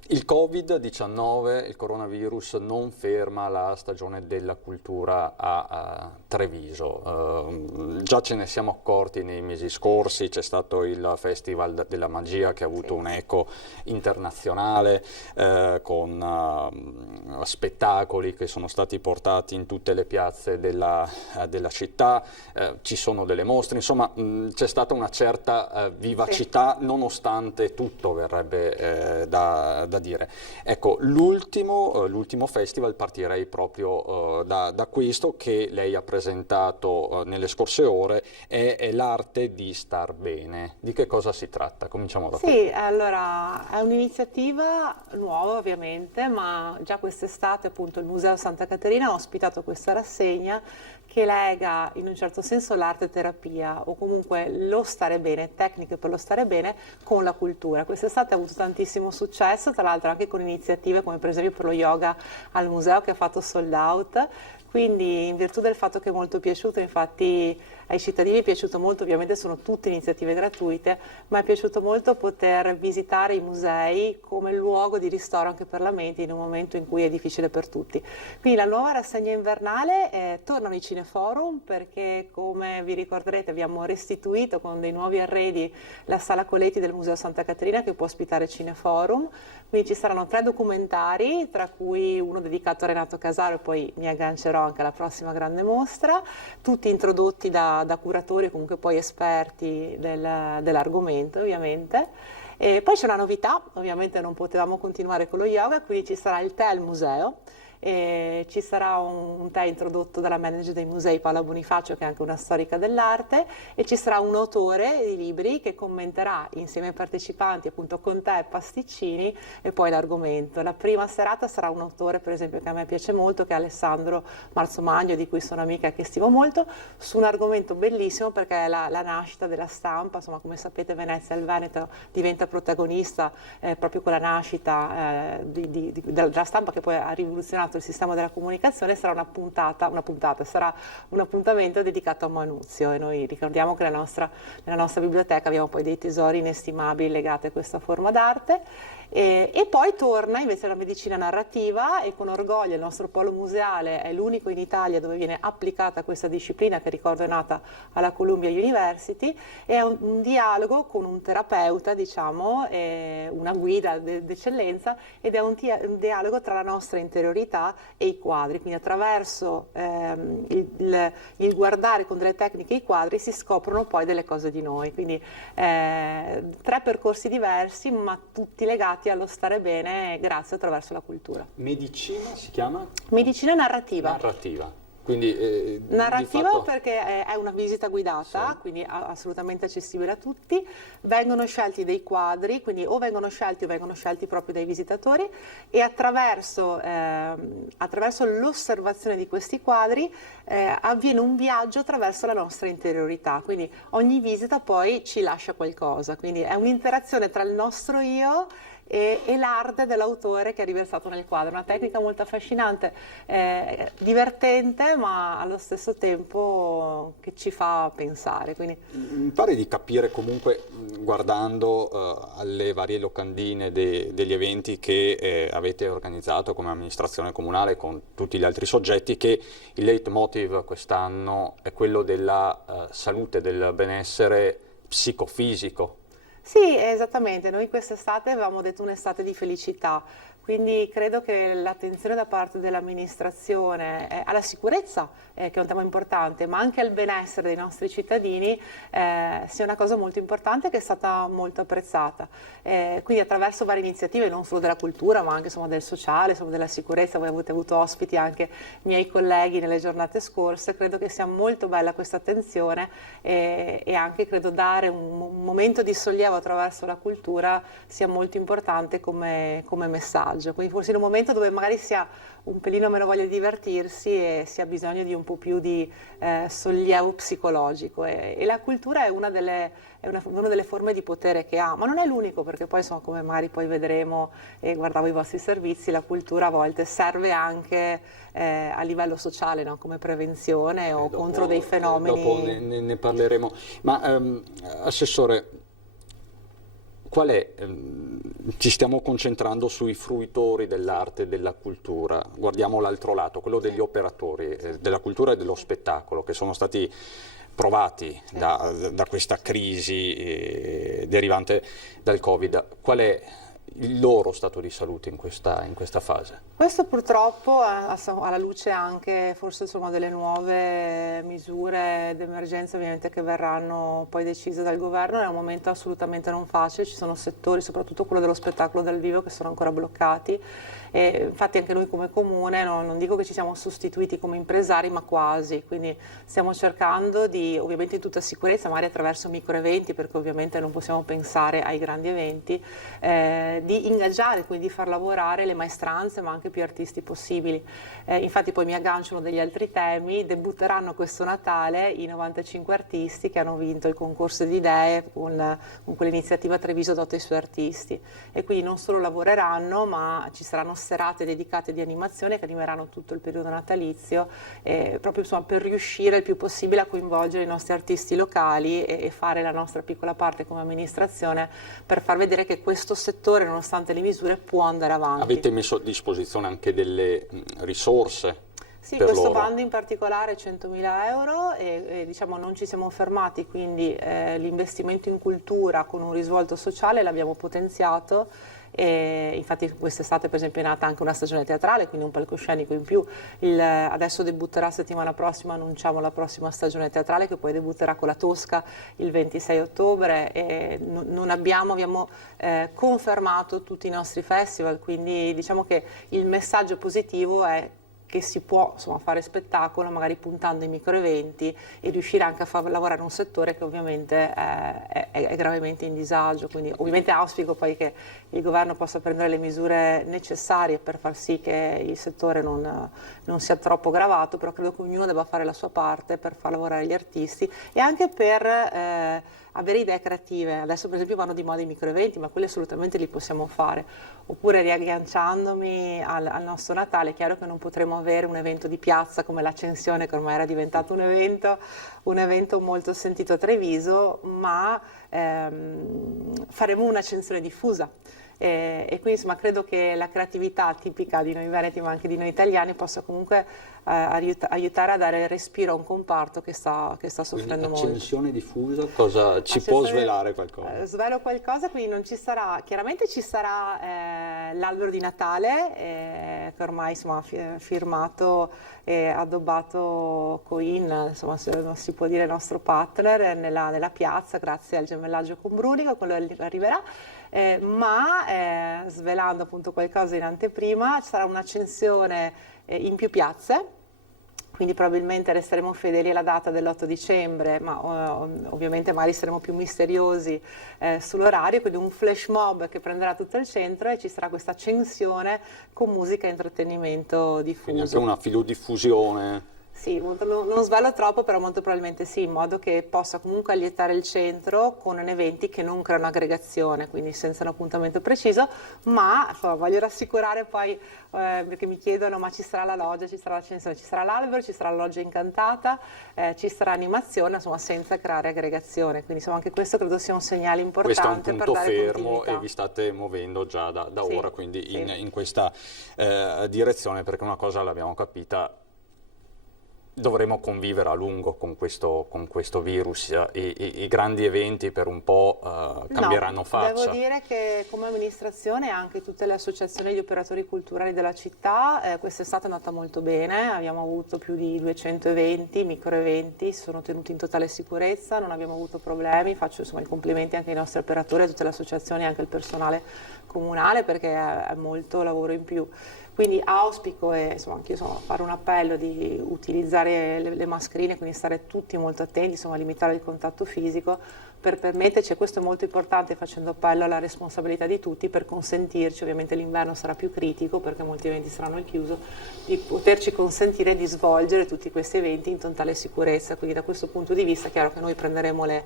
il Covid-19, il coronavirus, non ferma la stagione della cultura a Treviso. Già ce ne siamo accorti nei mesi scorsi, c'è stato il Festival della Magia che ha avuto un'eco internazionale, con spettacoli che sono stati portati in tutte le piazze della città, ci sono delle mostre, insomma c'è stata una certa vivacità, nonostante tutto, verrebbe da dire. Ecco, l'ultimo festival, partirei proprio da questo che lei ha presentato nelle scorse ore, è l'arte di star bene. Di che cosa si tratta? Cominciamo da qui. Sì, allora è un'iniziativa nuova ovviamente, ma già quest'estate appunto il Museo Santa Caterina ha ospitato questa rassegna che lega in un certo senso l'arte terapia, o comunque lo stare bene, tecniche per lo stare bene, con la cultura. Quest'estate ha avuto tantissimo successo, tra l'altro anche con iniziative come per esempio per lo yoga al museo, che ha fatto sold out. Quindi in virtù del fatto che è molto piaciuto, infatti ai cittadini è piaciuto molto, ovviamente sono tutte iniziative gratuite, ma è piaciuto molto poter visitare i musei come luogo di ristoro anche per la mente in un momento in cui è difficile per tutti. Quindi la nuova rassegna invernale tornano i cineforum, perché come vi ricorderete abbiamo restituito con dei nuovi arredi la sala Coletti del Museo Santa Caterina, che può ospitare cineforum. Quindi ci saranno 3 documentari, tra cui uno dedicato a Renato Casaro, e poi mi aggancerò anche alla prossima grande mostra, tutti introdotti da curatori e comunque poi esperti dell'argomento ovviamente. E poi c'è una novità, ovviamente non potevamo continuare con lo yoga, quindi ci sarà il tè al museo, e ci sarà un tè introdotto dalla manager dei musei Paola Bonifacio, che è anche una storica dell'arte, e ci sarà un autore di libri che commenterà insieme ai partecipanti, appunto con tè e pasticcini, e poi l'argomento. La prima serata sarà un autore, per esempio, che a me piace molto, che è Alessandro Marzomagno, di cui sono amica e che stimo molto, su un argomento bellissimo, perché è la nascita della stampa. Insomma, come sapete, Venezia e il Veneto diventa protagonista proprio con la nascita della stampa, che poi ha rivoluzionato il sistema della comunicazione. Sarà sarà un appuntamento dedicato a Manuzio, e noi ricordiamo che nella nostra biblioteca abbiamo poi dei tesori inestimabili legati a questa forma d'arte. E poi torna invece la medicina narrativa, e con orgoglio il nostro polo museale è l'unico in Italia dove viene applicata questa disciplina, che ricordo è nata alla Columbia University. È un dialogo con un terapeuta, diciamo, una guida d'eccellenza, ed è un dialogo tra la nostra interiorità e i quadri. Quindi attraverso il guardare con delle tecniche i quadri si scoprono poi delle cose di noi. Quindi 3 percorsi diversi, ma tutti legati allo stare bene grazie attraverso la cultura. Medicina si chiama? Medicina narrativa. Narrativa. Quindi, narrativa, di fatto... perché è una visita guidata, sì, quindi assolutamente accessibile a tutti. Vengono scelti dei quadri, quindi o vengono scelti proprio dai visitatori, e attraverso l'osservazione di questi quadri avviene un viaggio attraverso la nostra interiorità. Quindi ogni visita poi ci lascia qualcosa, quindi è un'interazione tra il nostro io e l'arte dell'autore che è riversato nel quadro. Una tecnica molto affascinante, divertente, ma allo stesso tempo che ci fa pensare. Quindi... Mi pare di capire comunque, guardando alle varie locandine degli eventi che avete organizzato come amministrazione comunale con tutti gli altri soggetti, che il leitmotiv quest'anno è quello della salute, del benessere psicofisico. Sì, esattamente. Noi quest'estate avevamo detto un'estate di felicità, quindi credo che l'attenzione da parte dell'amministrazione alla sicurezza, che è un tema importante, ma anche al benessere dei nostri cittadini, sia una cosa molto importante, che è stata molto apprezzata. Quindi attraverso varie iniziative, non solo della cultura, ma anche insomma, del sociale, insomma, della sicurezza. Voi avete avuto ospiti anche miei colleghi nelle giornate scorse. Credo che sia molto bella questa attenzione, e anche credo dare un momento di sollievo attraverso la cultura sia molto importante come messaggio. Quindi forse in un momento dove magari si ha un pelino meno voglia di divertirsi e si ha bisogno di un po' più di sollievo psicologico, e la cultura è una delle forme di potere che ha, ma non è l'unico, perché poi insomma, come magari poi vedremo, e guardavo i vostri servizi, la cultura a volte serve anche a livello sociale, no? Come prevenzione o contro dei fenomeni. Dopo ne parleremo. Ma Assessore, qual è? Ci stiamo concentrando sui fruitori dell'arte e della cultura, guardiamo l'altro lato, quello degli operatori della cultura e dello spettacolo, che sono stati provati da questa crisi derivante dal Covid. Qual è il loro stato di salute in questa fase? Questo purtroppo, alla luce anche forse insomma, delle nuove misure d'emergenza ovviamente che verranno poi decise dal governo, è un momento assolutamente non facile. Ci sono settori, soprattutto quello dello spettacolo dal vivo, che sono ancora bloccati, e infatti anche noi come comune, non dico che ci siamo sostituiti come impresari, ma quasi, quindi stiamo cercando di, ovviamente in tutta sicurezza, magari attraverso micro eventi, perché ovviamente non possiamo pensare ai grandi eventi, di ingaggiare, quindi di far lavorare le maestranze, ma anche più artisti possibili. Infatti poi mi aggancio uno degli altri temi: debutteranno questo Natale i 95 artisti che hanno vinto il concorso di idee con quell'iniziativa Treviso dota i suoi artisti, e quindi non solo lavoreranno, ma ci saranno serate dedicate di animazione che animeranno tutto il periodo natalizio, proprio insomma, per riuscire il più possibile a coinvolgere i nostri artisti locali e fare la nostra piccola parte come amministrazione per far vedere che questo settore, nonostante le misure, può andare avanti. Avete messo a disposizione anche delle risorse? Sì, per questo loro. bando in particolare è 100.000 euro e diciamo non ci siamo fermati, quindi l'investimento in cultura con un risvolto sociale l'abbiamo potenziato. E infatti quest'estate per esempio è nata anche una stagione teatrale, quindi un palcoscenico in più. Adesso debutterà settimana prossima, annunciamo la prossima stagione teatrale che poi debutterà con la Tosca il 26 ottobre e abbiamo confermato tutti i nostri festival, quindi diciamo che il messaggio positivo è che si può insomma, fare spettacolo magari puntando ai microeventi e riuscire anche a far lavorare un settore che ovviamente è gravemente in disagio, quindi ovviamente auspico poi che il governo possa prendere le misure necessarie per far sì che il settore non sia troppo gravato, però credo che ognuno debba fare la sua parte per far lavorare gli artisti e anche per avere idee creative. Adesso per esempio vanno di moda i microeventi, ma quelli assolutamente li possiamo fare. Oppure riagganciandomi al nostro Natale, è chiaro che non potremo avere un evento di piazza come l'Accensione, che ormai era diventato un evento molto sentito a Treviso, ma faremo un'accensione diffusa. E quindi insomma credo che la creatività tipica di noi veneti ma anche di noi italiani possa comunque aiutare a dare respiro a un comparto che sta soffrendo molto. Accensione diffusa, cosa ci può svelare qualcosa? Svelo qualcosa, quindi non ci sarà, chiaramente ci sarà l'albero di Natale che ormai insomma firmato e addobbato Coin, insomma si può dire il nostro partner nella piazza grazie al gemellaggio con Brunico, quello arriverà. Ma svelando appunto qualcosa in anteprima, ci sarà un'accensione in più piazze, quindi probabilmente resteremo fedeli alla data dell'8 dicembre, ma ovviamente magari saremo più misteriosi sull'orario, quindi un flash mob che prenderà tutto il centro e ci sarà questa accensione con musica e intrattenimento diffuso. Quindi anche una filodiffusione. Sì, non svelo troppo, però molto probabilmente sì, in modo che possa comunque allietare il centro con eventi che non creano aggregazione, quindi senza un appuntamento preciso, ma voglio rassicurare poi, perché mi chiedono, ma ci sarà la loggia, ci sarà l'accensione, ci sarà l'albero, ci sarà la loggia incantata, ci sarà animazione, insomma senza creare aggregazione, quindi insomma anche questo credo sia un segnale importante per dare questo è un punto fermo continuità. e vi state muovendo già da Sì, ora, quindi sì. in questa direzione, perché una cosa l'abbiamo capita, dovremo convivere a lungo con questo virus e i grandi eventi per un po' cambieranno faccia. Devo dire che come amministrazione e anche tutte le associazioni di operatori culturali della città quest'estate è andata molto bene, abbiamo avuto più di 200 eventi, microeventi, si sono tenuti in totale sicurezza, non abbiamo avuto problemi, faccio insomma i complimenti anche ai nostri operatori, a tutte le associazioni e anche al personale comunale perché è molto lavoro in più. Quindi auspico e insomma anche io fare un appello di utilizzare le mascherine, quindi stare tutti molto attenti, insomma limitare il contatto fisico per permetterci, e questo è molto importante facendo appello alla responsabilità di tutti per consentirci, ovviamente l'inverno sarà più critico perché molti eventi saranno al chiuso, di poterci consentire di svolgere tutti questi eventi in totale sicurezza, quindi da questo punto di vista è chiaro che noi prenderemo le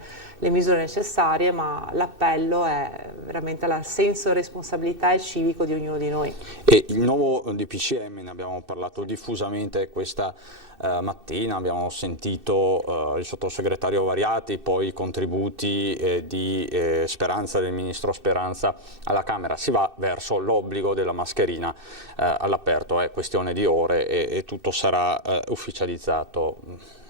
misure necessarie, ma l'appello è veramente al senso di responsabilità e civico di ognuno di noi. E il nuovo DPCM, ne abbiamo parlato diffusamente questa mattina, abbiamo sentito il sottosegretario Variati, poi i contributi di Speranza, del ministro Speranza alla Camera. Si va verso l'obbligo della mascherina all'aperto, è questione di ore e tutto sarà ufficializzato.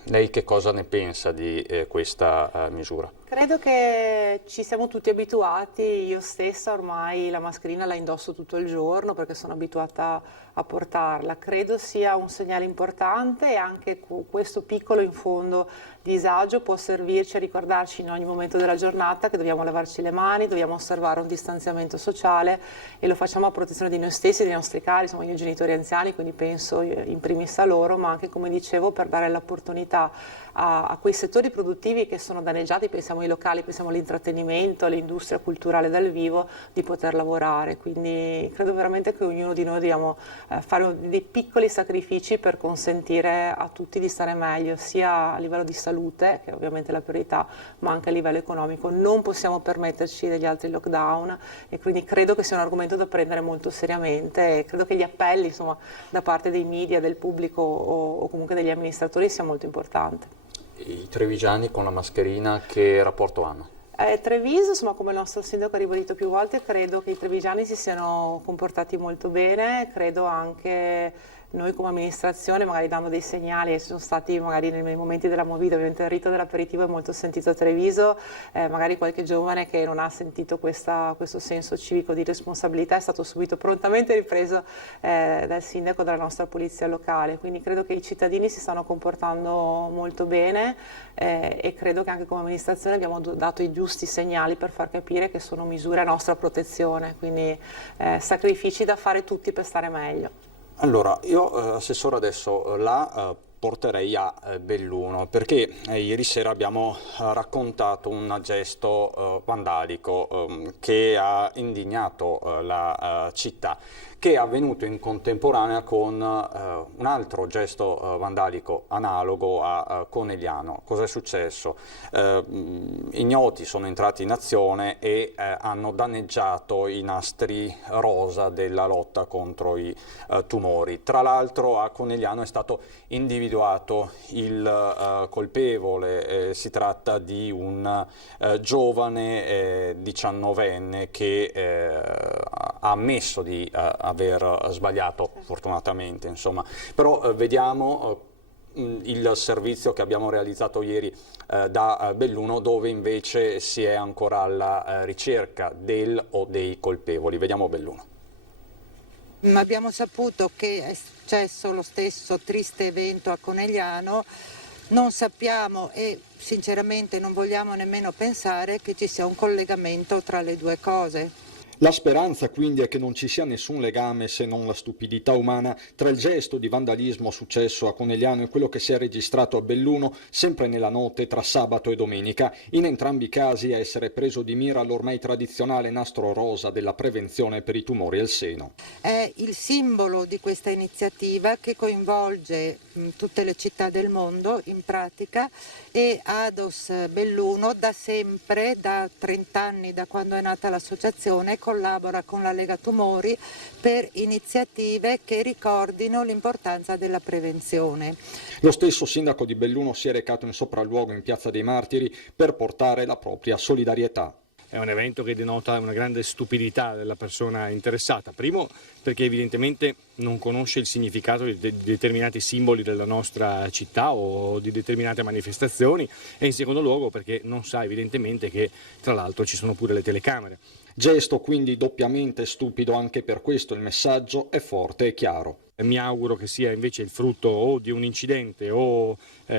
Lei che cosa ne pensa di questa misura? Credo che ci siamo tutti abituati, io stessa ormai la mascherina la indosso tutto il giorno perché sono abituata a portarla. Credo sia un segnale importante e anche questo piccolo in fondo disagio può servirci a ricordarci in ogni momento della giornata che dobbiamo lavarci le mani, dobbiamo osservare un distanziamento sociale e lo facciamo a protezione di noi stessi e dei nostri cari, insomma io ho genitori anziani, quindi penso in primis a loro, ma anche come dicevo per dare l'opportunità a quei settori produttivi che sono danneggiati, pensiamo ai locali, pensiamo all'intrattenimento, all'industria culturale dal vivo, di poter lavorare. Quindi credo veramente che ognuno di noi dobbiamo fare dei piccoli sacrifici per consentire a tutti di stare meglio, sia a livello di salute, che è ovviamente la priorità, ma anche a livello economico. Non possiamo permetterci degli altri lockdown e quindi credo che sia un argomento da prendere molto seriamente e credo che gli appelli insomma, da parte dei media, del pubblico o comunque degli amministratori sia molto importante. I trevigiani con la mascherina che rapporto hanno? Treviso, insomma, come il nostro sindaco ha ribadito più volte, credo che i trevigiani si siano comportati molto bene, credo anche noi come amministrazione, magari dando dei segnali, ci sono stati magari nei momenti della movida, ovviamente il rito dell'aperitivo è molto sentito a Treviso, magari qualche giovane che non ha sentito questo senso civico di responsabilità è stato subito prontamente ripreso dal sindaco, dalla nostra polizia locale, quindi credo che i cittadini si stanno comportando molto bene e credo che anche come amministrazione abbiamo dato i giusti segnali per far capire che sono misure a nostra protezione, quindi sacrifici da fare tutti per stare meglio. Allora, io Assessore adesso la porterei a Belluno, perché ieri sera abbiamo raccontato un gesto vandalico che ha indignato la città, che è avvenuto in contemporanea con un altro gesto vandalico analogo a Conegliano. Cos'è successo? Ignoti sono entrati in azione e hanno danneggiato i nastri rosa della lotta contro i tumori. Tra l'altro a Conegliano è stato individuato il colpevole, si tratta di un giovane 19enne che ha ammesso di aver sbagliato, fortunatamente, insomma. Però vediamo il servizio che abbiamo realizzato ieri da Belluno, dove invece si è ancora alla ricerca del o dei colpevoli. Vediamo Belluno. Abbiamo saputo che è successo lo stesso triste evento a Conegliano, non sappiamo e sinceramente non vogliamo nemmeno pensare che ci sia un collegamento tra le due cose. La speranza quindi è che non ci sia nessun legame, se non la stupidità umana, tra il gesto di vandalismo successo a Conegliano e quello che si è registrato a Belluno sempre nella notte tra sabato e domenica, in entrambi i casi a essere preso di mira l'ormai tradizionale nastro rosa della prevenzione per i tumori al seno. È il simbolo di questa iniziativa che coinvolge tutte le città del mondo in pratica, e ADOS Belluno da sempre, da 30 anni, da quando è nata l'associazione, collabora con la Lega Tumori per iniziative che ricordino l'importanza della prevenzione. Lo stesso sindaco di Belluno si è recato in sopralluogo in Piazza dei Martiri per portare la propria solidarietà. È un evento che denota una grande stupidità della persona interessata. Primo, perché evidentemente non conosce il significato di determinati simboli della nostra città o di determinate manifestazioni, e in secondo luogo perché non sa evidentemente che tra l'altro ci sono pure le telecamere. Gesto quindi doppiamente stupido, anche per questo il messaggio è forte e chiaro. Mi auguro che sia invece il frutto o di un incidente o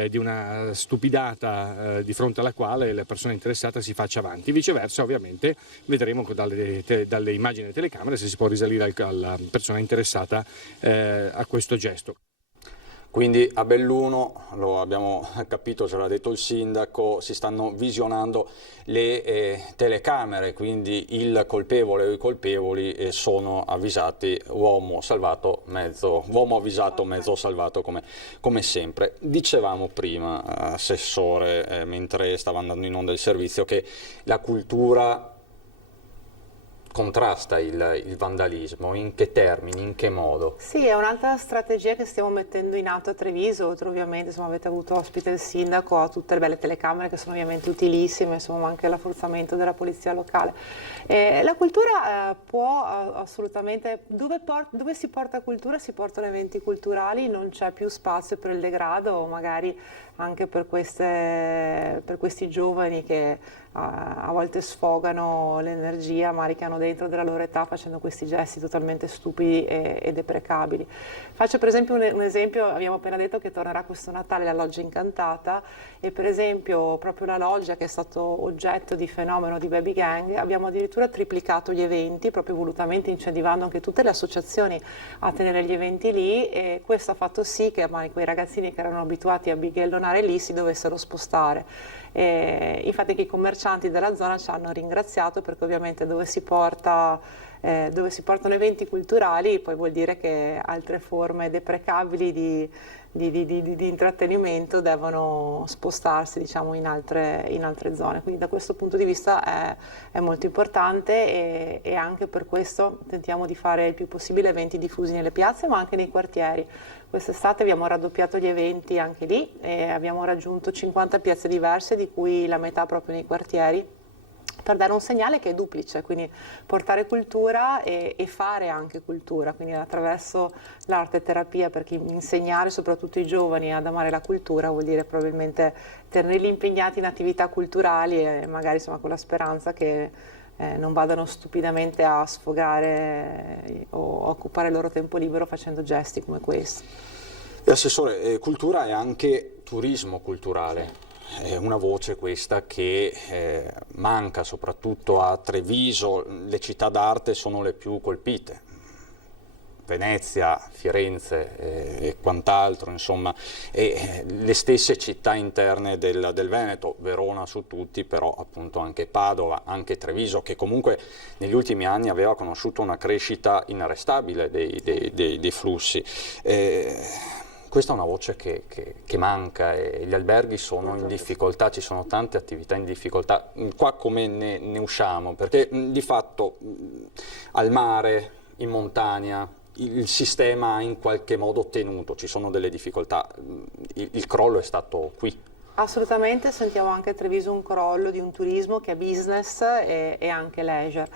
di una stupidata di fronte alla quale la persona interessata si faccia avanti. Viceversa, ovviamente, vedremo dalle immagini delle telecamere se si può risalire alla persona interessata a questo gesto. Quindi a Belluno, lo abbiamo capito, ce l'ha detto il sindaco, si stanno visionando le telecamere, quindi il colpevole o i colpevoli sono avvisati, uomo avvisato, mezzo salvato come sempre. Dicevamo prima, Assessore, mentre stava andando in onda il servizio, che la cultura contrasta il vandalismo. In che termini, in che modo? Sì, è un'altra strategia che stiamo mettendo in atto a Treviso, oltre ovviamente, insomma, avete avuto ospite il sindaco, ha tutte le belle telecamere che sono ovviamente utilissime, insomma anche l'afforzamento della polizia locale. La cultura può assolutamente, dove si porta cultura si portano eventi culturali, non c'è più spazio per il degrado o magari anche per questi giovani che a volte sfogano l'energia magari che hanno dentro della loro età facendo questi gesti totalmente stupidi e deprecabili. Faccio per esempio un esempio, abbiamo appena detto che tornerà questo Natale la Loggia Incantata, e per esempio proprio la loggia, che è stato oggetto di fenomeno di baby gang, abbiamo addirittura triplicato gli eventi, proprio volutamente incentivando anche tutte le associazioni a tenere gli eventi lì, e questo ha fatto sì che quei ragazzini che erano abituati a bighellonare lì si dovessero spostare. Infatti che i commercianti della zona ci hanno ringraziato, perché ovviamente dove si portano eventi culturali poi vuol dire che altre forme deprecabili di intrattenimento devono spostarsi, diciamo, in altre zone. Quindi da questo punto di vista è molto importante, e anche per questo tentiamo di fare il più possibile eventi diffusi nelle piazze ma anche nei quartieri. Quest'estate abbiamo raddoppiato gli eventi anche lì e abbiamo raggiunto 50 piazze diverse, di cui la metà proprio nei quartieri, per dare un segnale che è duplice, quindi portare cultura e fare anche cultura, quindi attraverso l'arte terapia, perché insegnare soprattutto i giovani ad amare la cultura vuol dire probabilmente tenerli impegnati in attività culturali e magari insomma con la speranza che non vadano stupidamente a sfogare o occupare il loro tempo libero facendo gesti come questo. Assessore, cultura è anche turismo culturale. È una voce questa che manca soprattutto a Treviso, le città d'arte sono le più colpite, Venezia, Firenze e quant'altro, insomma, e le stesse città interne del Veneto, Verona su tutti, però appunto anche Padova, anche Treviso, che comunque negli ultimi anni aveva conosciuto una crescita inarrestabile dei flussi. Questa è una voce che manca e gli alberghi sono in difficoltà, ci sono tante attività in difficoltà. Qua come ne usciamo? Perché di fatto al mare, in montagna, il sistema ha in qualche modo tenuto, ci sono delle difficoltà, il crollo è stato qui. Assolutamente, sentiamo anche a Treviso un crollo di un turismo che è business e anche leisure.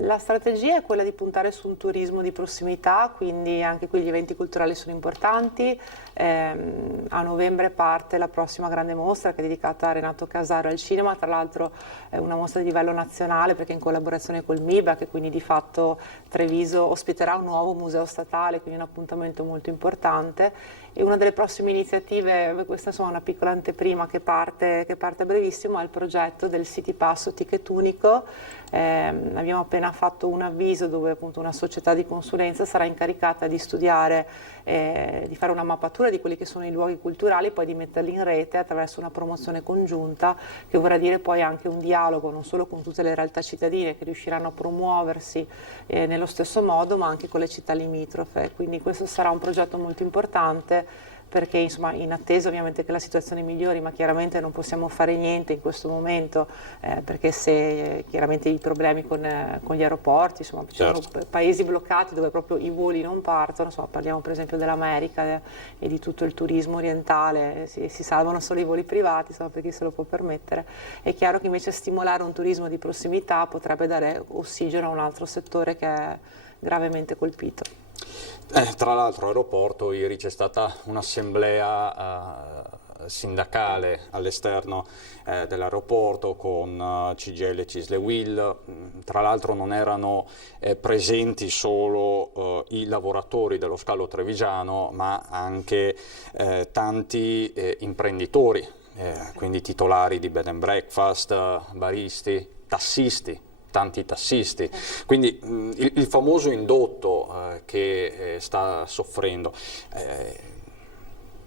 La strategia è quella di puntare su un turismo di prossimità, quindi anche qui gli eventi culturali sono importanti. A novembre parte la prossima grande mostra che è dedicata a Renato Casaro al cinema, tra l'altro è una mostra di livello nazionale perché in collaborazione col MIBAC, quindi di fatto Treviso ospiterà un nuovo museo statale, quindi un appuntamento molto importante. E una delle prossime iniziative, questa è una piccola anteprima che parte a brevissimo, è il progetto del City Pass o ticket unico. Abbiamo appena fatto un avviso dove appunto una società di consulenza sarà incaricata di studiare, di fare una mappatura di quelli che sono i luoghi culturali, poi di metterli in rete attraverso una promozione congiunta, che vorrà dire poi anche un dialogo non solo con tutte le realtà cittadine che riusciranno a promuoversi nello stesso modo, ma anche con le città limitrofe. Quindi questo sarà un progetto molto importante, perché insomma in attesa ovviamente che la situazione migliori, ma chiaramente non possiamo fare niente in questo momento, perché se chiaramente i problemi con gli aeroporti, insomma ci sono paesi bloccati dove proprio i voli non partono, insomma, parliamo per esempio dell'America e di tutto il turismo orientale, si salvano solo i voli privati, insomma, per chi se lo può permettere. È chiaro che invece stimolare un turismo di prossimità potrebbe dare ossigeno a un altro settore che è gravemente colpito. Tra l'altro aeroporto, ieri c'è stata un'assemblea sindacale all'esterno dell'aeroporto con CGIL e CISL e UIL. Tra l'altro non erano presenti solo i lavoratori dello scalo trevigiano, ma anche tanti imprenditori, quindi titolari di bed and breakfast, baristi, tassisti. Tanti tassisti, quindi il famoso indotto che sta soffrendo.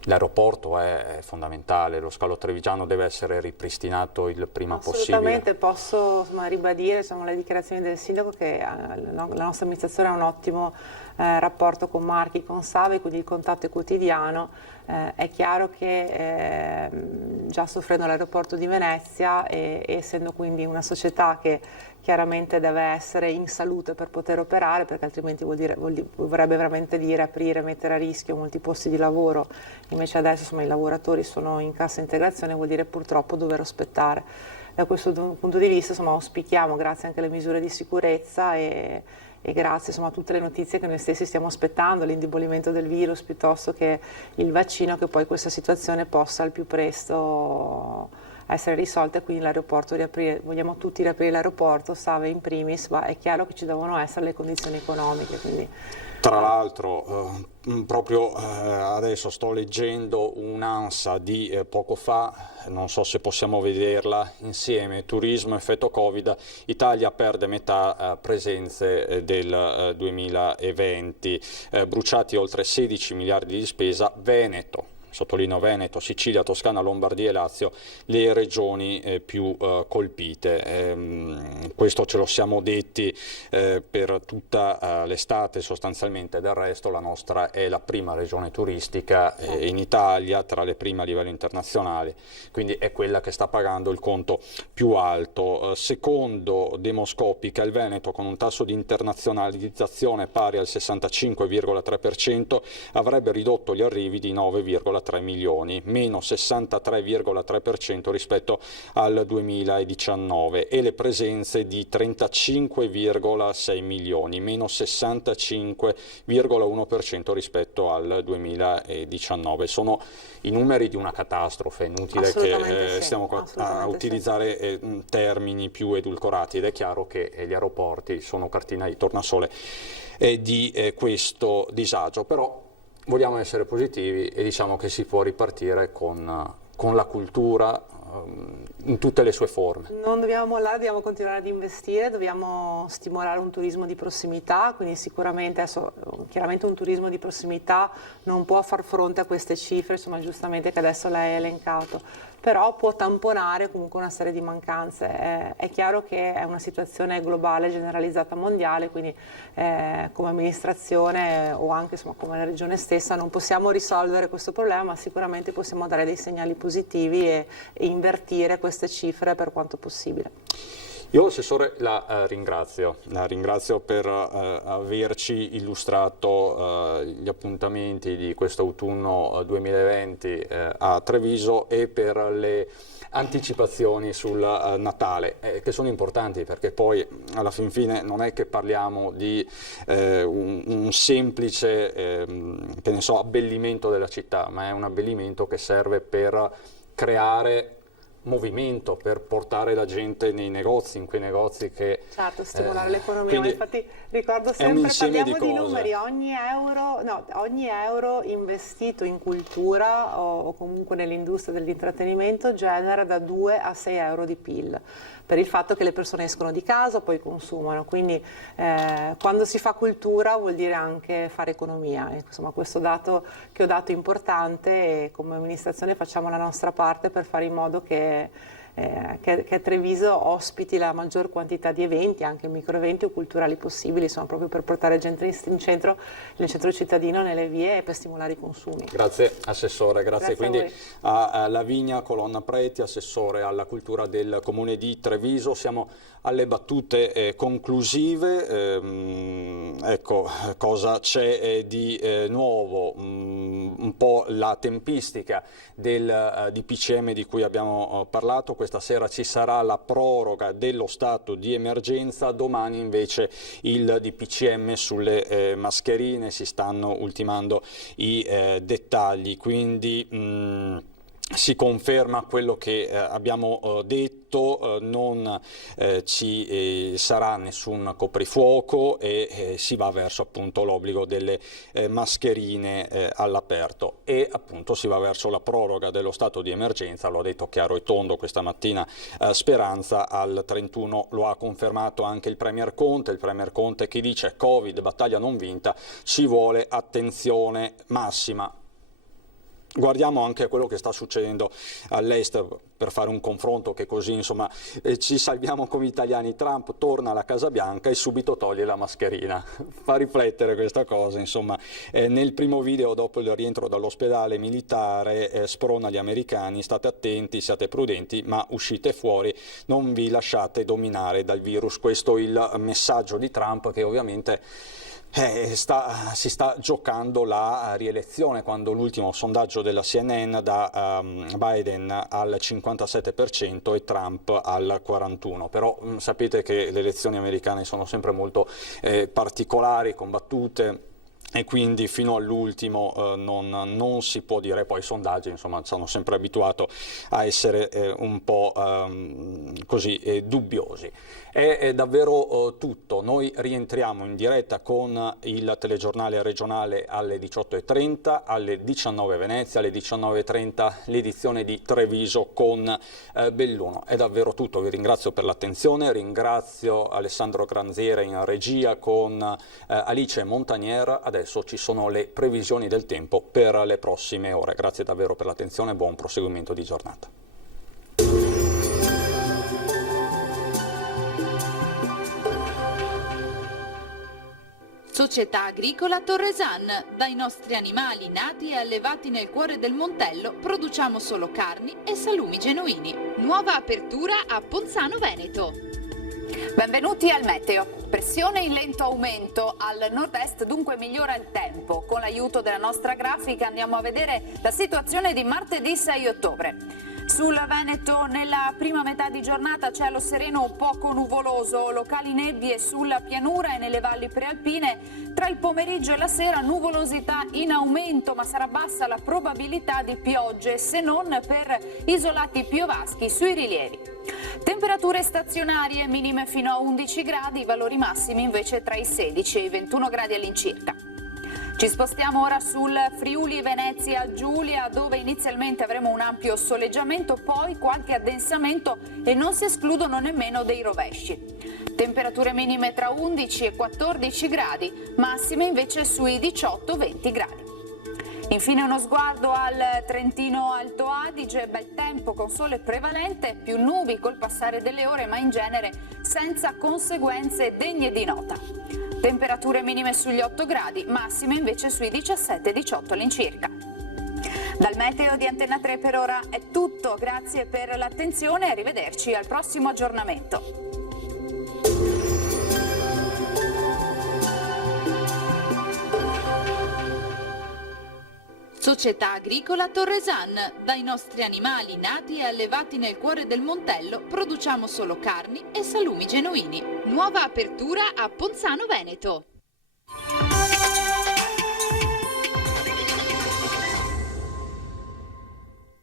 L'aeroporto è fondamentale, lo scalo trevigiano deve essere ripristinato il prima possibile. Assolutamente, posso ribadire le dichiarazioni del sindaco che la nostra amministrazione ha un ottimo rapporto con Marchi, con Save, quindi il contatto è quotidiano. È chiaro che già soffrendo l'aeroporto di Venezia e essendo quindi una società che chiaramente deve essere in salute per poter operare, perché altrimenti vorrebbe veramente dire aprire, mettere a rischio molti posti di lavoro. Invece adesso i lavoratori sono in cassa integrazione, vuol dire purtroppo dover aspettare. Da questo punto di vista auspichiamo, grazie anche alle misure di sicurezza e grazie a tutte le notizie che noi stessi stiamo aspettando, l'indebolimento del virus piuttosto che il vaccino, che poi questa situazione possa al più presto essere risolta e quindi l'aeroporto riaprire. Vogliamo tutti riaprire l'aeroporto, Save in primis, ma è chiaro che ci devono essere le condizioni economiche. Quindi. Tra l'altro, proprio adesso sto leggendo un'ANSA di poco fa, non so se possiamo vederla insieme, turismo effetto Covid, Italia perde metà presenze del 2020, bruciati oltre 16 miliardi di spesa, Veneto. Sottolineo Veneto, Sicilia, Toscana, Lombardia e Lazio, le regioni più colpite. Questo ce lo siamo detti per tutta l'estate sostanzialmente, del resto la nostra è la prima regione turistica in Italia, tra le prime a livello internazionale, quindi è quella che sta pagando il conto più alto. Secondo Demoscopica, il Veneto, con un tasso di internazionalizzazione pari al 65,3%, avrebbe ridotto gli arrivi di 9,3 2,3 milioni, meno 63,3% rispetto al 2019, e le presenze di 35,6 milioni, meno 65,1% rispetto al 2019. Sono i numeri di una catastrofe, è inutile che stiamo a utilizzare termini più edulcorati, ed è chiaro che gli aeroporti sono cartina di tornasole di questo disagio, però vogliamo essere positivi e diciamo che si può ripartire con la cultura in tutte le sue forme. Non dobbiamo mollare, dobbiamo continuare ad investire, dobbiamo stimolare un turismo di prossimità, quindi sicuramente adesso, chiaramente un turismo di prossimità non può far fronte a queste cifre, insomma, giustamente, che adesso lei ha elencato, però può tamponare comunque una serie di mancanze. È chiaro che è una situazione globale, generalizzata, mondiale, quindi come amministrazione o anche insomma, come la regione stessa non possiamo risolvere questo problema, ma sicuramente possiamo dare dei segnali positivi e invertire queste cifre per quanto possibile. Io, Assessore, la ringrazio per averci illustrato gli appuntamenti di questo autunno 2020 a Treviso e per le anticipazioni sul Natale, che sono importanti, perché poi alla fin fine non è che parliamo di un semplice che ne so, abbellimento della città, ma è un abbellimento che serve per creare movimento, per portare la gente nei negozi, in quei negozi che... Certo, stimolare l'economia, ma infatti ricordo sempre, parliamo di numeri, ogni euro investito in cultura o comunque nell'industria dell'intrattenimento genera da 2 a 6 euro di PIL, per il fatto che le persone escono di casa, poi consumano, quindi quando si fa cultura vuol dire anche fare economia. Insomma, questo dato che ho dato è importante e come amministrazione facciamo la nostra parte per fare in modo che Treviso ospiti la maggior quantità di eventi, anche microeventi o culturali possibili, insomma, proprio per portare gente nel centro cittadino, nelle vie, e per stimolare i consumi. Grazie Assessore, grazie quindi a Lavinia Colonna Preti, Assessore alla Cultura del Comune di Treviso. Siamo alle battute conclusive. Ecco, cosa c'è di nuovo? Un po' la tempistica del DPCM di cui abbiamo parlato. Questa sera ci sarà la proroga dello stato di emergenza, domani invece il DPCM sulle mascherine, si stanno ultimando i dettagli, quindi si conferma quello che abbiamo detto, non ci sarà nessun coprifuoco e si va verso appunto l'obbligo delle mascherine all'aperto, e appunto si va verso la proroga dello stato di emergenza. Lo ha detto chiaro e tondo questa mattina Speranza, al 31 lo ha confermato anche il Premier Conte che dice: Covid, battaglia non vinta, ci vuole attenzione massima. Guardiamo anche a quello che sta succedendo all'est per fare un confronto che così insomma ci salviamo come italiani. Trump torna alla Casa Bianca e subito toglie la mascherina. Fa riflettere questa cosa, insomma. Nel primo video dopo il rientro dall'ospedale militare sprona gli americani: state attenti, siate prudenti, ma uscite fuori, non vi lasciate dominare dal virus. Questo è il messaggio di Trump, che ovviamente si sta giocando la rielezione, quando l'ultimo sondaggio della CNN dà Biden al 57% e Trump al 41%. Però sapete che le elezioni americane sono sempre molto particolari, combattute, e quindi fino all'ultimo non si può dire. Poi i sondaggi insomma ci hanno sempre abituato a essere un po' così dubbiosi. È davvero tutto. Noi rientriamo in diretta con il telegiornale regionale alle 18:30, alle 19 Venezia, alle 19:30 l'edizione di Treviso con Belluno. È davvero tutto, vi ringrazio per l'attenzione, ringrazio Alessandro Granziere in regia con Alice Montanier. Adesso ci sono le previsioni del tempo per le prossime ore. Grazie davvero per l'attenzione e buon proseguimento di giornata. Società Agricola Torresan. Dai nostri animali nati e allevati nel cuore del Montello produciamo solo carni e salumi genuini. Nuova apertura a Ponzano Veneto. Benvenuti al meteo. Pressione in lento aumento al nord-est, dunque migliora il tempo. Con l'aiuto della nostra grafica andiamo a vedere la situazione di martedì 6 ottobre. Sul Veneto nella prima metà di giornata cielo sereno poco nuvoloso, locali nebbie sulla pianura e nelle valli prealpine. Tra il pomeriggio e la sera nuvolosità in aumento, ma sarà bassa la probabilità di piogge, se non per isolati piovaschi sui rilievi. Temperature stazionarie minime fino a 11 gradi, valori massimi invece tra i 16 e i 21 gradi all'incirca. Ci spostiamo ora sul Friuli Venezia Giulia, dove inizialmente avremo un ampio soleggiamento, poi qualche addensamento e non si escludono nemmeno dei rovesci. Temperature minime tra 11 e 14 gradi, massime invece sui 18-20 gradi. Infine uno sguardo al Trentino Alto Adige, bel tempo con sole prevalente, più nubi col passare delle ore, ma in genere senza conseguenze degne di nota. Temperature minime sugli 8 gradi, massime invece sui 17-18 all'incirca. Dal meteo di Antenna 3 per ora è tutto, grazie per l'attenzione e arrivederci al prossimo aggiornamento. Società Agricola Torresan. Dai nostri animali nati e allevati nel cuore del Montello produciamo solo carni e salumi genuini. Nuova apertura a Ponzano Veneto.